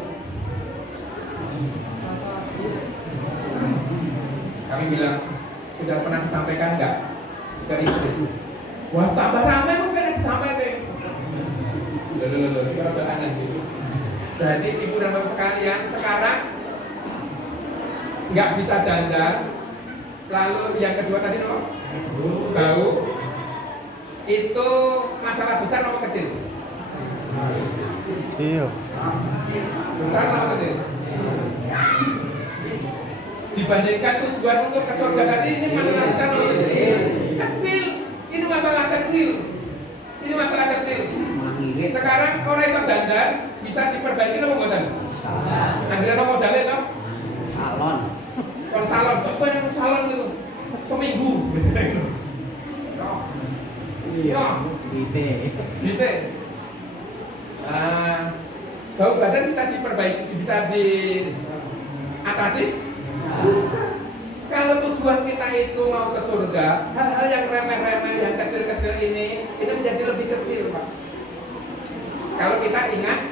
Kami bilang, sudah pernah disampaikan nggak ke istri? Wah, tambah ramai mungkin disampaikan. Loh, itu ada aneh gitu. Jadi ibu dan bapak sekalian, sekarang nggak bisa dandan. Lalu yang kedua tadi apa? Bau. Itu masalah besar atau kecil? Iya. Besar atau kecil? Dibandingkan tujuan untuk ke surga tadi, ini masalah besar atau kecil? Kecil. Ini masalah kecil. Ini masalah kecil. Sekarang kalau iso dandan bisa diperbaiki apa mboten? Anggere apa modalnya toh? Salon. Kon salon, terus banyak salon gitu. Seminggu gitu. Iya. Gitu. Bau badan bisa diperbaiki, bisa diatasi? Bisa. Kalau tujuan kita itu mau ke surga, hal-hal yang remeh-remeh, yang kecil-kecil ini menjadi lebih kecil, Pak. Kalau kita ingat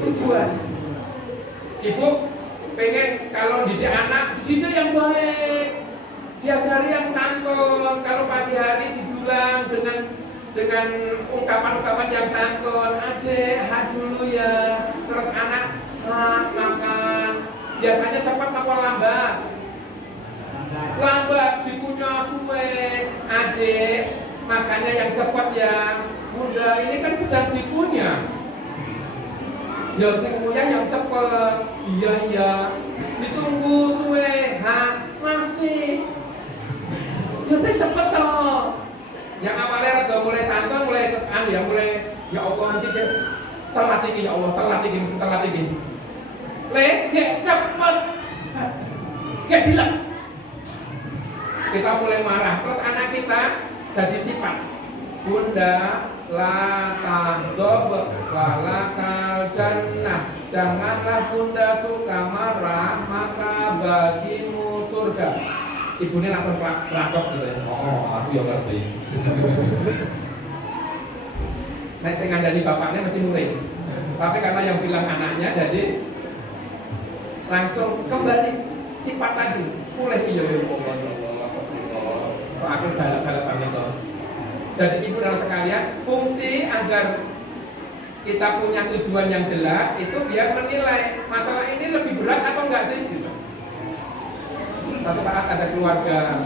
tujuan. Ibu pengen kalau didik anak, didik yang baik, diajari yang santun. Kalau pagi hari didulang dengan ungkapan-ungkapan yang santun, adek, dulu ya. Terus anak makan. Biasanya cepat apa lambat? Lambat, dipunya suwe. Adek, makanya yang cepat ya. Bunda, ini kan sedang dipunya. Ya sing punya yang cepet. Iya. Ditunggu suwe. Masih. Ya sing cepet toh. Yang awalnya rada mulai santun, mulai ya mulai ya Allah nanti telat iki ya Allah, telat iki. Gek cepet. Gek dilek. Kita mulai marah, terus anak kita jadi sifat. Bunda, la tahdab walakal jannah. Janganlah bunda suka marah, maka bagimu surga. Ibunya langsung rakok gitu ya. Oh, aku yang ngerti. Nek sing ngandani bapaknya mesti murid. Tapi karena yang bilang anaknya, jadi langsung kembali sifat lagi. Mulai iya Allah. Kok aku galak-galak itu. Jadi ibu dan sekalian, fungsi agar kita punya tujuan yang jelas itu biar menilai masalah ini lebih berat atau enggak sih gitu. Satu saat ada keluarga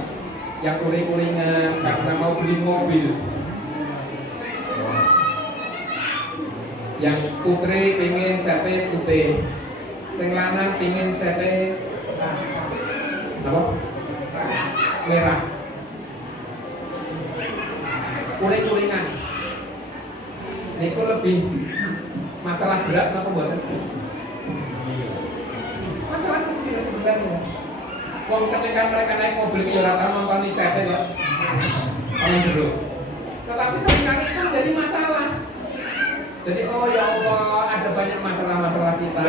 yang uring-uringan karena mau beli mobil. Yang putri pengen CT putih, sing lanang pengen CT apa? Merah. Uring-uringan. itu lebih masalah berat apa buatan? Masalah kecil sebenarnya. Wong ketika mereka naik mobil ke Yoratan nonton di CT ya, paling dulu. Tetapi seringkali itu menjadi masalah. Jadi oh ya Allah, ada banyak masalah-masalah kita.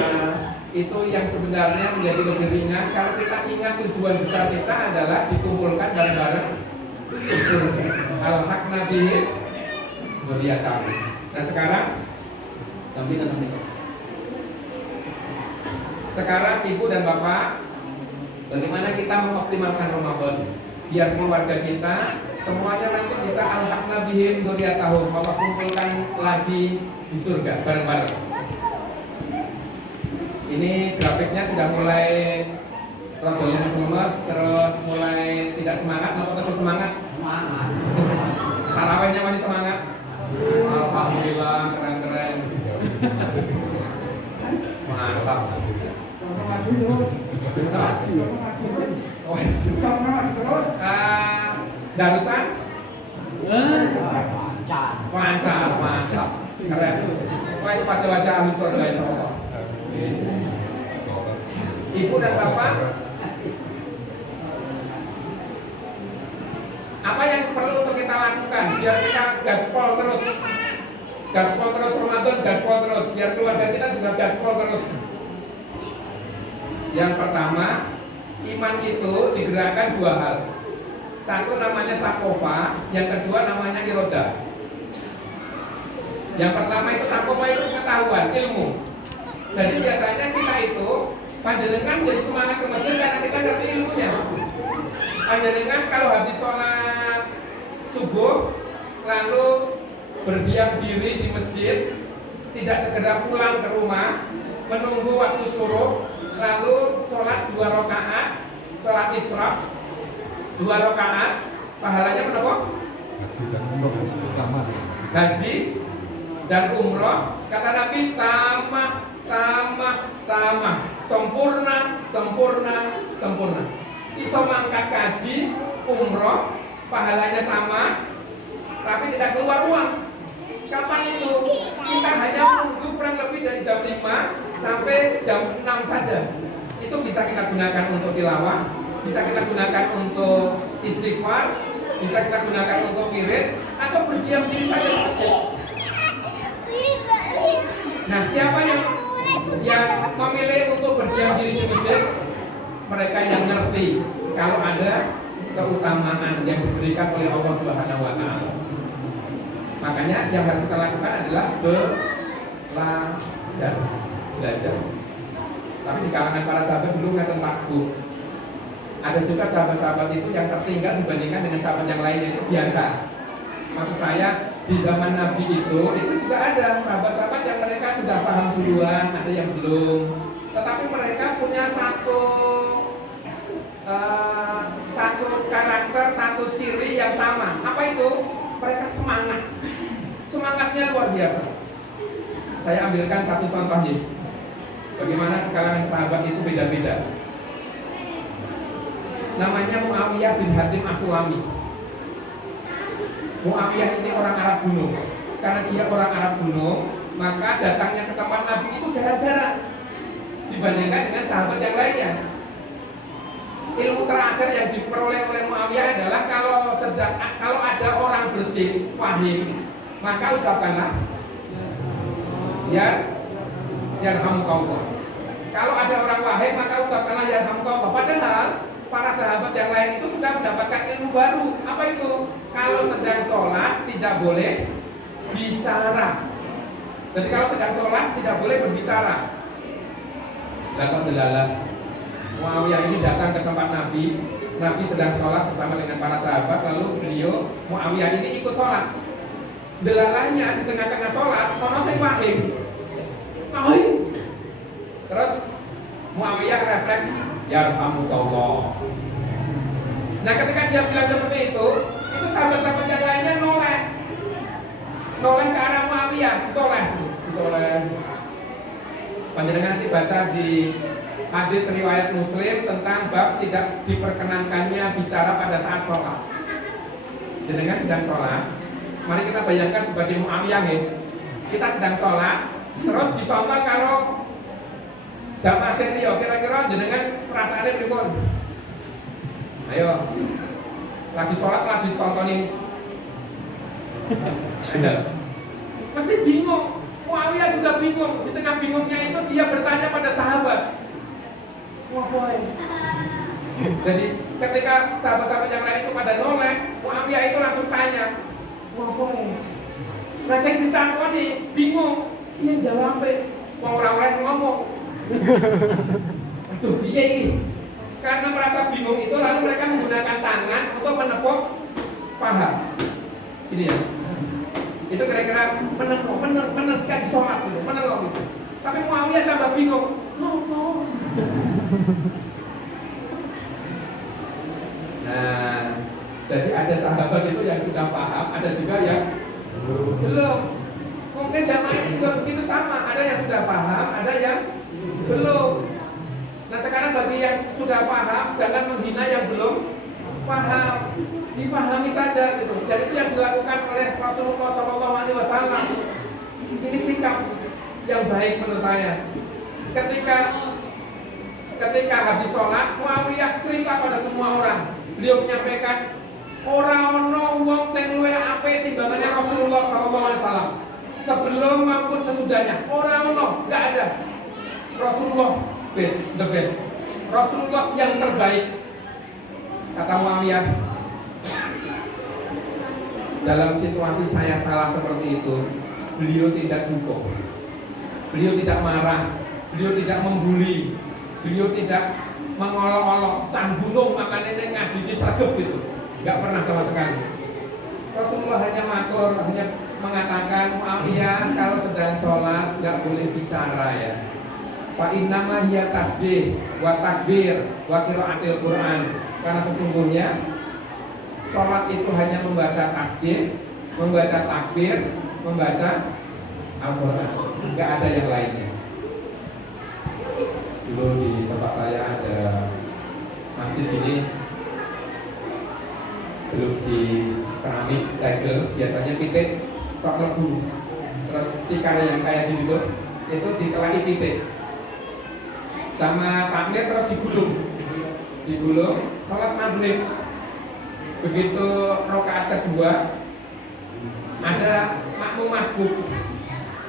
Itu yang sebenarnya menjadi lebih ringan kalau kita ingat tujuan besar kita adalah dikumpulkan bareng-bareng di surga. Al-haq nabi berliatan. Nah sekarang sekarang ibu dan bapak, bagaimana kita mengoptimalkan Ramadan biar keluarga kita semuanya nanti bisa al-haqna bihim dzurriyyatahum, Allah kumpulkan lagi di surga bareng-bareng. Ini grafiknya sudah mulai rodonya lemes, terus mulai tidak semangat, atau terus semangat? Semangat. Tarawihnya masih semangat? Alhamdulillah, keren-keren. Mantap. Darusan? Lancar, mantap, keren. Wes wajah ahli surga insyaallah. Ibu dan bapak, apa yang perlu untuk kita lakukan biar kita gaspol terus Ramadan, gaspol terus, biar keluarga kita juga gaspol terus. Yang pertama, iman itu digerakkan dua hal. Satu namanya sakofa, yang kedua namanya iroda. Yang pertama itu sakofa itu pengetahuan, ilmu. Jadi biasanya kita itu panjenengan jadi semangat ke masjid karena kita ngerti ilmunya. Panjenengan kalau habis sholat subuh lalu berdiam diri di masjid, tidak segera pulang ke rumah, menunggu waktu suruh, lalu sholat 2 rakaat, sholat isyraq 2 rakaat, pahalanya berapa? Haji dan umroh. Kata Nabi, tamah, sempurna. Iso mangkat haji, umroh, pahalanya sama, tapi tidak keluar uang. Kapan itu? Kita hanya menunggu kurang lebih dari jam 5 sampai jam 6 saja. Itu bisa kita gunakan untuk tilawah, bisa kita gunakan untuk istighfar, bisa kita gunakan untuk wirid, atau berdiam diri saja di masjid. Nah, siapa yang memilih untuk berdiam diri di masjid? Mereka yang ngerti kalau ada keutamaan yang diberikan oleh Allah Subhanahu wa Ta'ala. Makanya yang harus kita lakukan adalah belajar. Tapi di kalangan para sahabat dulu ngeten takut. Ada juga sahabat-sahabat itu yang tertinggal dibandingkan dengan sahabat yang lainnya, itu biasa. Maksud saya di zaman Nabi itu juga ada sahabat-sahabat yang mereka sudah paham duluan, ada yang belum. Tetapi mereka punya satu karakter, satu ciri yang sama. Apa itu? Mereka semangat. Semangatnya luar biasa. Saya ambilkan satu contoh nih. Bagaimana di kalangan sahabat itu beda-beda. Namanya Muawiyah bin Hatim As-Sulami. Muawiyah ini orang Arab gunung. Karena dia orang Arab gunung, maka datangnya ke tempat Nabi itu jarang-jarang dibandingkan dengan sahabat yang lainnya. Ilmu terakhir yang diperoleh oleh Muawiyah adalah kalau ada orang bersin, wahid, maka ucapkanlah yarhamukallah. Kalau ada orang wahid, maka ucapkanlah yarhamukallah. Padahal para sahabat yang lain itu sudah mendapatkan ilmu baru. Apa itu? Kalau sedang sholat tidak boleh bicara. Jadi kalau sedang sholat tidak boleh berbicara. Alhamdulillah, Muawiyah ini datang ke tempat Nabi. Nabi sedang sholat bersama dengan para sahabat. Lalu beliau, Muawiyah ini ikut sholat. Delalanya di tengah-tengah sholat, kono sing wahid. Terus Muawiyah refleks, yarhamukallah. Nah ketika dia bilang seperti itu sahabat-sahabat yang lainnya noleh ke arah Muawiyah, ditoleh. Panjenengan nanti baca di hadis riwayat Muslim tentang bab tidak diperkenankannya bicara pada saat sholat. Jenengan sedang sholat, mari kita bayangkan sebagai Muawiyah ya. kita sedang sholat, terus ditonton kalau jamaah senior, kira-kira jenengan perasaannya pripun? Ayo, lagi sholat malah ditontonin. Ada. Pasti bingung. Muawiyah juga bingung. Di tengah bingungnya itu dia bertanya pada sahabat. Wah boy. Jadi ketika sahabat-sahabat yang lain itu pada noleh, Muawiyah itu langsung tanya, wah boy. Nah saya ditakoni, bingung. Iya jawabnya, mau orang-orang ngomong. Aduh, iya ini. Karena merasa bingung itu, lalu mereka menggunakan tangan untuk menepuk paha. Ini ya. Itu kira-kira meneng kayak di sholat gitu, meneng gitu. Tapi Muawiyah tambah bingung. Ngomong. Nah, jadi ada sahabat itu yang sudah paham, ada juga yang belum. Mungkin jamaah juga begitu sama, ada yang sudah paham, ada yang belum. Nah sekarang bagi yang sudah paham, jangan menghina yang belum paham, dipahami saja gitu. Jadi itu yang dilakukan oleh Rasulullah SAW. Ini sikap yang baik menurut saya. Ketika habis sholat, Muawiyah cerita pada semua orang. Beliau menyampaikan, orang ono wong sing luwih apik timbangannya Rasulullah SAW. Sebelum maupun sesudahnya, orang ono, nggak ada. Rasulullah the best. Rasulullah yang terbaik. Kata Muawiyah, dalam situasi saya salah seperti itu, beliau tidak dukung, beliau tidak marah, beliau tidak membuli, beliau tidak mengolok-olok, cang gunung makanya ini ngaji di sregep gitu, nggak pernah sama sekali. Rasulullah hanya matur, hanya mengatakan, Muawiyah kalau sedang sholat nggak boleh bicara ya. Fa innama hiya tasbih wa takbir wa qiraatil Quran. Karena sesungguhnya sholat itu hanya membaca tasbih, membaca takbir, membaca Al-Quran. Enggak ada yang lainnya. Dulu di tempat saya ada masjid ini belum di keramik tegel, biasanya pitik sok lebu. Terus tikar yang kayak gitu itu ditelai titik sama takbir terus digulung sholat maghrib. Begitu rakaat kedua ada makmum masbuk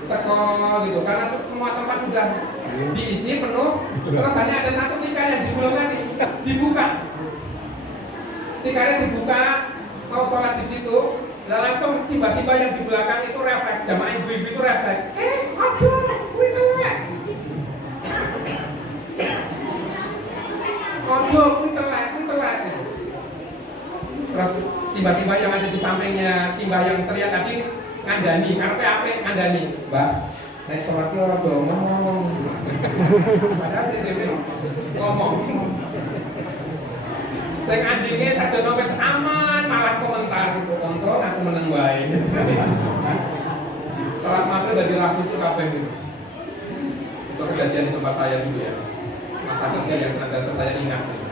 teko gitu karena semua tempat sudah diisi penuh, terus hanya ada satu tikar yang digulung tadi dibuka, tikarnya dibuka mau sholat di situ, dan langsung simba-simba yang di belakang itu refleks, jamaah ibu-ibu itu refleks, aja kuwi telek ojo kuwi telek gitu. Terus simba-simba yang ada di sampingnya simba yang teriak tadi ngandani, karena PAP ngandani, Mbak, naik sholat ki ora ngomong. Padahal dia ngomong. Saya ngandinge sajono wis aman, malah komentar gitu, contoh aku meneng wae. Sholat maghrib dadi rakus kabeh gitu. Itu kejadian di tempat saya dulu ya. Masa kerja yang senantiasa saya ingat gitu.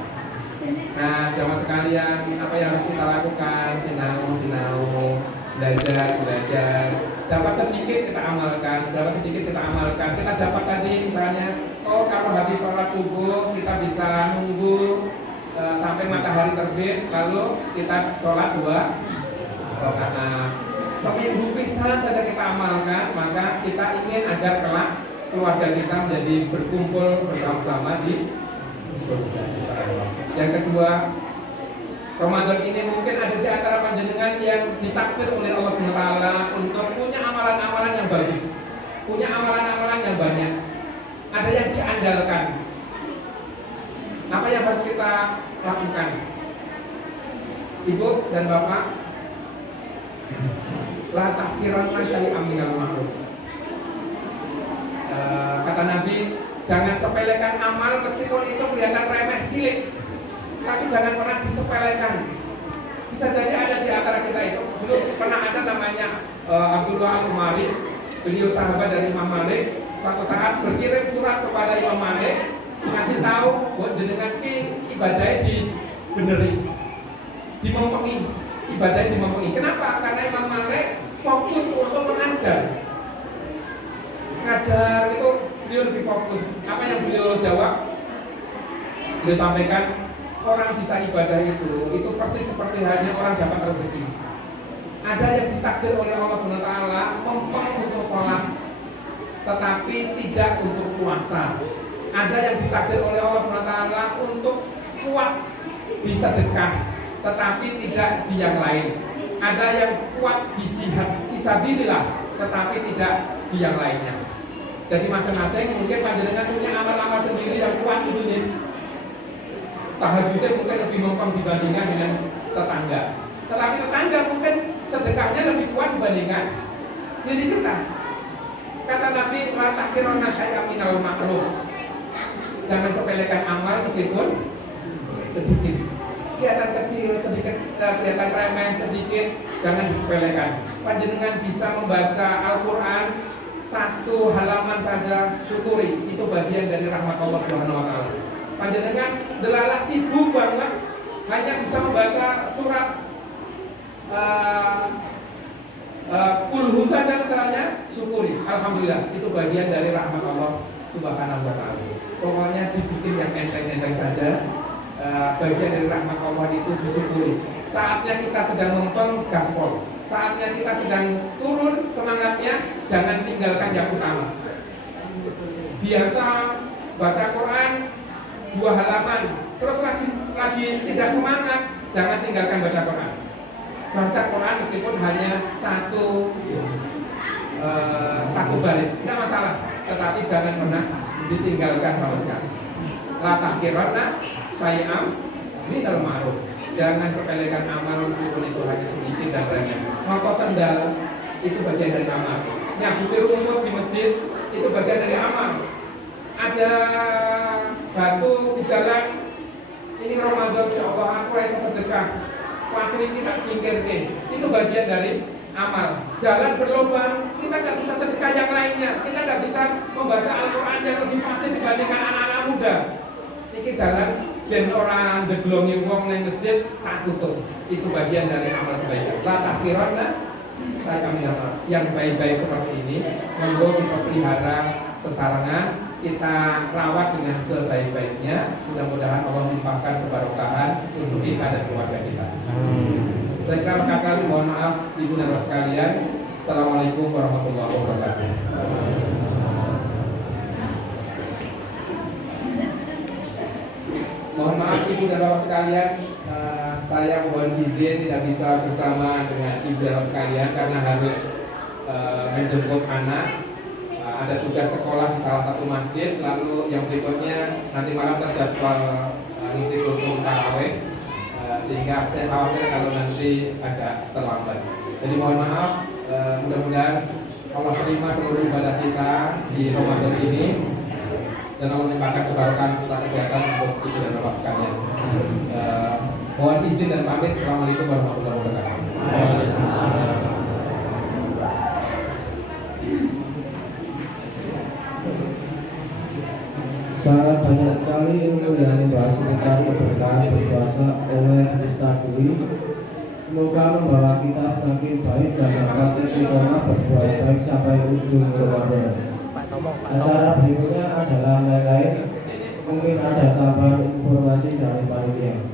Nah, jamaah sekalian, apa yang harus kita lakukan? Sinau, belajar. Dapat sedikit kita amalkan, Kita dapat tadi misalnya, kalau habis sholat subuh kita bisa nunggu sampai matahari terbit, lalu kita sholat 2 rakaat. Seminggu pisan saja kita amalkan, maka kita ingin agar kelak keluarga kita menjadi berkumpul bersama-sama di surga. Yang kedua, Ramadan ini mungkin ada di antara panjenengan yang ditakdir oleh Allah SWT untuk punya amalan-amalan yang bagus, punya amalan-amalan yang banyak, ada yang diandalkan. Apa yang harus kita lakukan? Ibu dan bapak, la tahqiranna syai'an minal ma'ruf. Kata Nabi, jangan sepelekan amal meskipun itu kelihatan remeh cilik, tapi jangan pernah disepelekan. Bisa jadi ada di antara kita itu. Dulu pernah ada namanya Abdullah Al-Umari, beliau sahabat dari Imam Malik. Suatu saat berkirim surat kepada Imam Malik, ngasih tahu buat jenengan ibadahnya dibeneri, dimempengi, ibadahnya dimempengi. Kenapa? Karena Imam Malik fokus untuk mengajar. ngajar itu beliau lebih fokus. Apa yang beliau jawab? Beliau sampaikan, orang bisa ibadah itu persis seperti halnya orang dapat rezeki. Ada yang ditakdir oleh Allah SWT mempeng untuk sholat, tetapi tidak untuk puasa. Ada yang ditakdir oleh Allah SWT untuk kuat di sedekah, tetapi tidak di yang lain. Ada yang kuat di jihad fisabilillah, tetapi tidak di yang lainnya. Jadi masing-masing mungkin panjenengan punya amal-amal sendiri yang kuat itu nih. Tahajudnya mungkin lebih mempeng dibandingkan dengan tetangga. Tetapi tetangga mungkin sedekahnya lebih kuat dibandingkan diri kita. Kata Nabi, la tahqirunna syai'an minal ma'ruf. Jangan sepelekan amal meskipun sedikit. Kelihatan kecil, sedikit, kelihatan remeh sedikit, jangan disepelekan. Panjenengan bisa membaca Al-Quran satu halaman saja, syukuri. Itu bagian dari rahmat Allah Subhanahu wa Ta'ala. Panjenengan delalah sibuk banget hanya bisa membaca surat kulhu saja misalnya, syukuri, alhamdulillah, itu bagian dari rahmat Allah Subhanahu wa Ta'ala. Pokoknya dibikin yang enteng-enteng saja, bagian dari rahmat Allah itu disyukuri. Saatnya kita sedang mempeng, gaspol. Saatnya kita sedang turun semangatnya, jangan tinggalkan yang utama. Biasa baca Quran 2 halaman, terus lagi tidak semangat, jangan tinggalkan baca Quran. Baca Quran meskipun hanya satu baris, tidak masalah, tetapi jangan pernah ditinggalkan sama sekali. La tahqirunna syai'an minal ma'ruf. Jangan sepelekan amal meskipun itu hanya sedikit dan remeh. Ngokos sendal itu bagian dari amal. Nyabuti rumput di masjid itu bagian dari amal. Ada batu di jalan, ini Ramadan, ya Allah, aku rasa sedekah. Waktu ini tak singkirkan, itu bagian dari amal. Jalan berlubang, kita nggak bisa sedekah yang lainnya. Kita nggak bisa membaca Al-Quran yang lebih fasih dibandingkan anak-anak muda. Ini jalan dan orang jeglongi wong nang masjid tak tutup. Itu bagian dari amal kebaikan. La tahqirunna syai'an minal ma'ruf. Yang baik-baik seperti ini, monggo kita pelihara sesarengan, kita rawat dengan sebaik-baiknya. Mudah-mudahan Allah melimpahkan keberkahan untuk kita dan keluarga kita. Saya kira kakak mohon maaf ibu dan bapak sekalian. Assalamualaikum warahmatullahi wabarakatuh. Mohon maaf ibu dan bapak sekalian, saya mohon izin tidak bisa bersama dengan ibu dan bapak sekalian karena harus menjemput anak. Ada tugas sekolah di salah satu masjid. Lalu yang berikutnya nanti malam terjadwal ngisi kultum tarawih, sehingga saya khawatir kalau nanti agak terlambat. Jadi mohon maaf, mudah-mudahan Allah terima seluruh ibadah kita di Ramadan ini dan Allah melimpahkan keberkahan serta kesehatan untuk ibu dan bapak sekalian. Mohon izin dan pamit. Assalamualaikum warahmatullahi wabarakatuh. Sangat banyak sekali ilmu yang dibahas tentang keberkahan berpuasa oleh Ustaz Dwi. Semoga membawa kita semakin baik dan dapat istiqomah berbuat baik sampai ujung Ramadan. Acara berikutnya adalah lain-lain. Mungkin ada tambahan informasi dari panitia.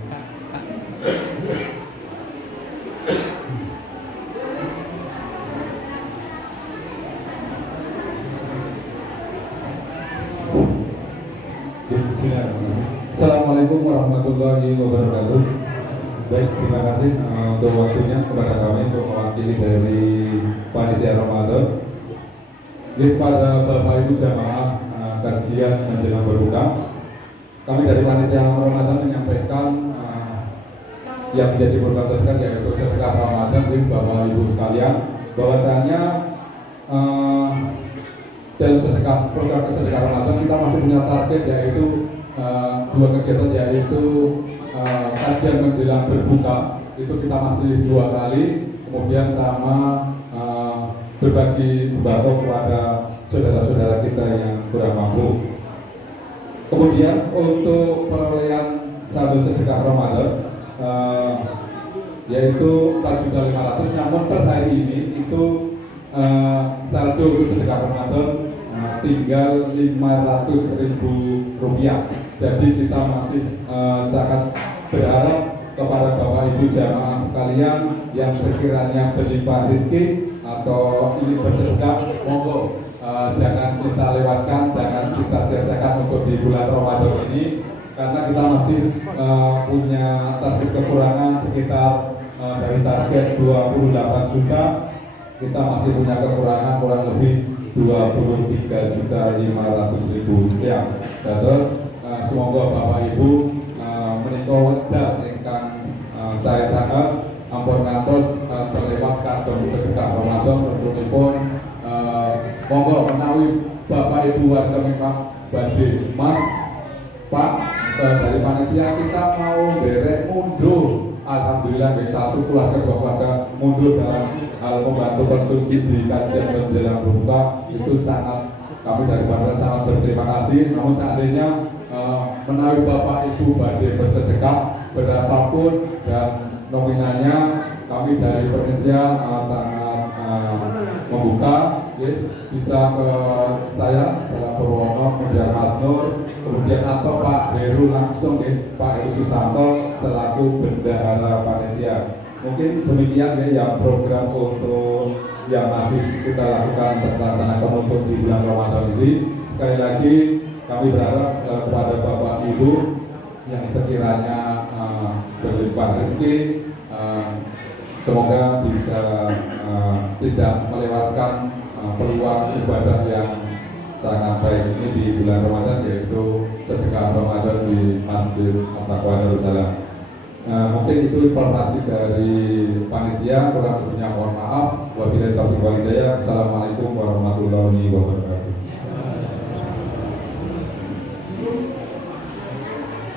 Assalamualaikum warahmatullahi wabarakatuh. Baik, terima kasih untuk waktunya kepada kami untuk mewakili dari panitia Ramadan. Jadi pada Bapak Ibu jamaah kajian menjelang berbuka, kami dari panitia Ramadan menyampaikan yang menjadi program terdekat yaitu sedekah Ramadan. Jadi Bapak Ibu sekalian, bahwasanya dalam program sedekah Ramadan kita masih punya target yaitu dua kegiatan, yaitu kajian menjelang berbuka itu kita masih 2 kali, kemudian sama berbagi sembako kepada saudara-saudara kita yang kurang mampu. Kemudian untuk perolehan saldo sedekah Ramadan yaitu 4.500.000, namun per hari ini itu saldo sedekah Ramadan tinggal Rp500.000. Jadi kita masih sangat berharap kepada Bapak Ibu jamaah sekalian yang sekiranya berlimpah rezeki atau ingin bersedekah, monggo jangan kita lewatkan, jangan kita sia-siakan untuk di bulan Ramadan ini, karena kita masih punya target kekurangan sekitar dari target 28 juta, kita masih punya kekurangan kurang lebih 23.500.000 sekian. Terus semoga Bapak Ibu menika wedal ingkang saya sangat ampun ngantos terlewatkan sedekah Ramadan tentunipun monggo menawi Bapak Ibu warga memang badhe Mas Pak dari panitia kita mau derek mundur. Alhamdulillah satu keluarga dua keluarga mundur dalam hal membantu konsumsi di kajian menjelang berbuka, itu sangat kami dari Bandar sangat berterima kasih. Namun seandainya menawi Bapak Ibu badhe bersedekah berapapun dan nominalnya, kami dari panitia sangat membuka, bisa ke saya Purwono, kemudian Mas Nur, kemudian atau Pak Heru langsung, Pak Heru Susanto selaku bendahara panitia. Mungkin demikian yang program untuk yang masih kita lakukan terlaksanakan untuk di bulan Ramadan ini. Sekali lagi kami berharap kepada Bapak Ibu yang sekiranya berlimpah rezeki, semoga bisa tidak melewatkan peluang ibadah yang sangat baik ini di bulan Ramadan, yaitu sedekah Ramadan di Masjid At-Taqwa Darussalam. Mungkin itu informasi dari panitia, kurang lebihnya mohon maaf. Wabillahi taufiq wal hidayah. Assalamualaikum warahmatullahi wabarakatuh.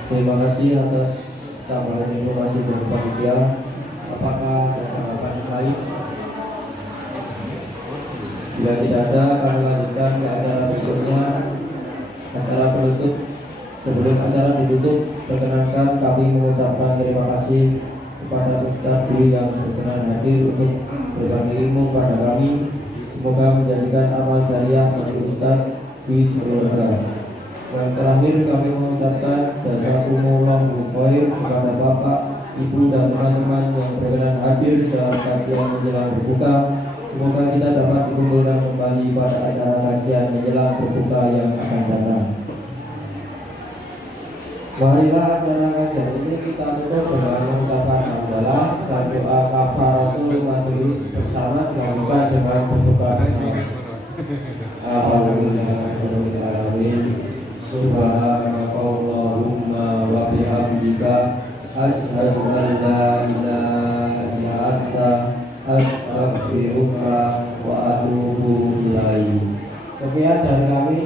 Terima kasih atas tambahan informasi dari panitia. Apakah ada tanggapan lain? Bila tidak ada, kami lanjutkan ke acara berikutnya, acara penutup. Sebelum acara ditutup, perkenankan kami mengucapkan terima kasih kepada Ustaz Dwi yang berkenan hadir untuk berbagi ilmu kepada kami. Semoga menjadikan amal jariah bagi Ustaz Dwi seluruh negara. Yang terakhir, kami mengucapkan jazakumullah khair kepada Bapak, Ibu dan teman-teman yang berkenan hadir dalam kajian menjelang berbuka. Semoga kita dapat dikumpulkan kembali pada acara kajian menjelang berbuka yang akan datang. Marilah acara kajian ini kita tutup dengan mengucapkan hamdalah dan doa kafaratul majelis bersama dilanjutkan dengan berbuka bersama. Alhamdulillahirobbilalamin. Subhanakallahumma wa bihamdika asyhadu an la ilaha illa anta astaghfiruka wa atubu ilaik. Sekian dari kami.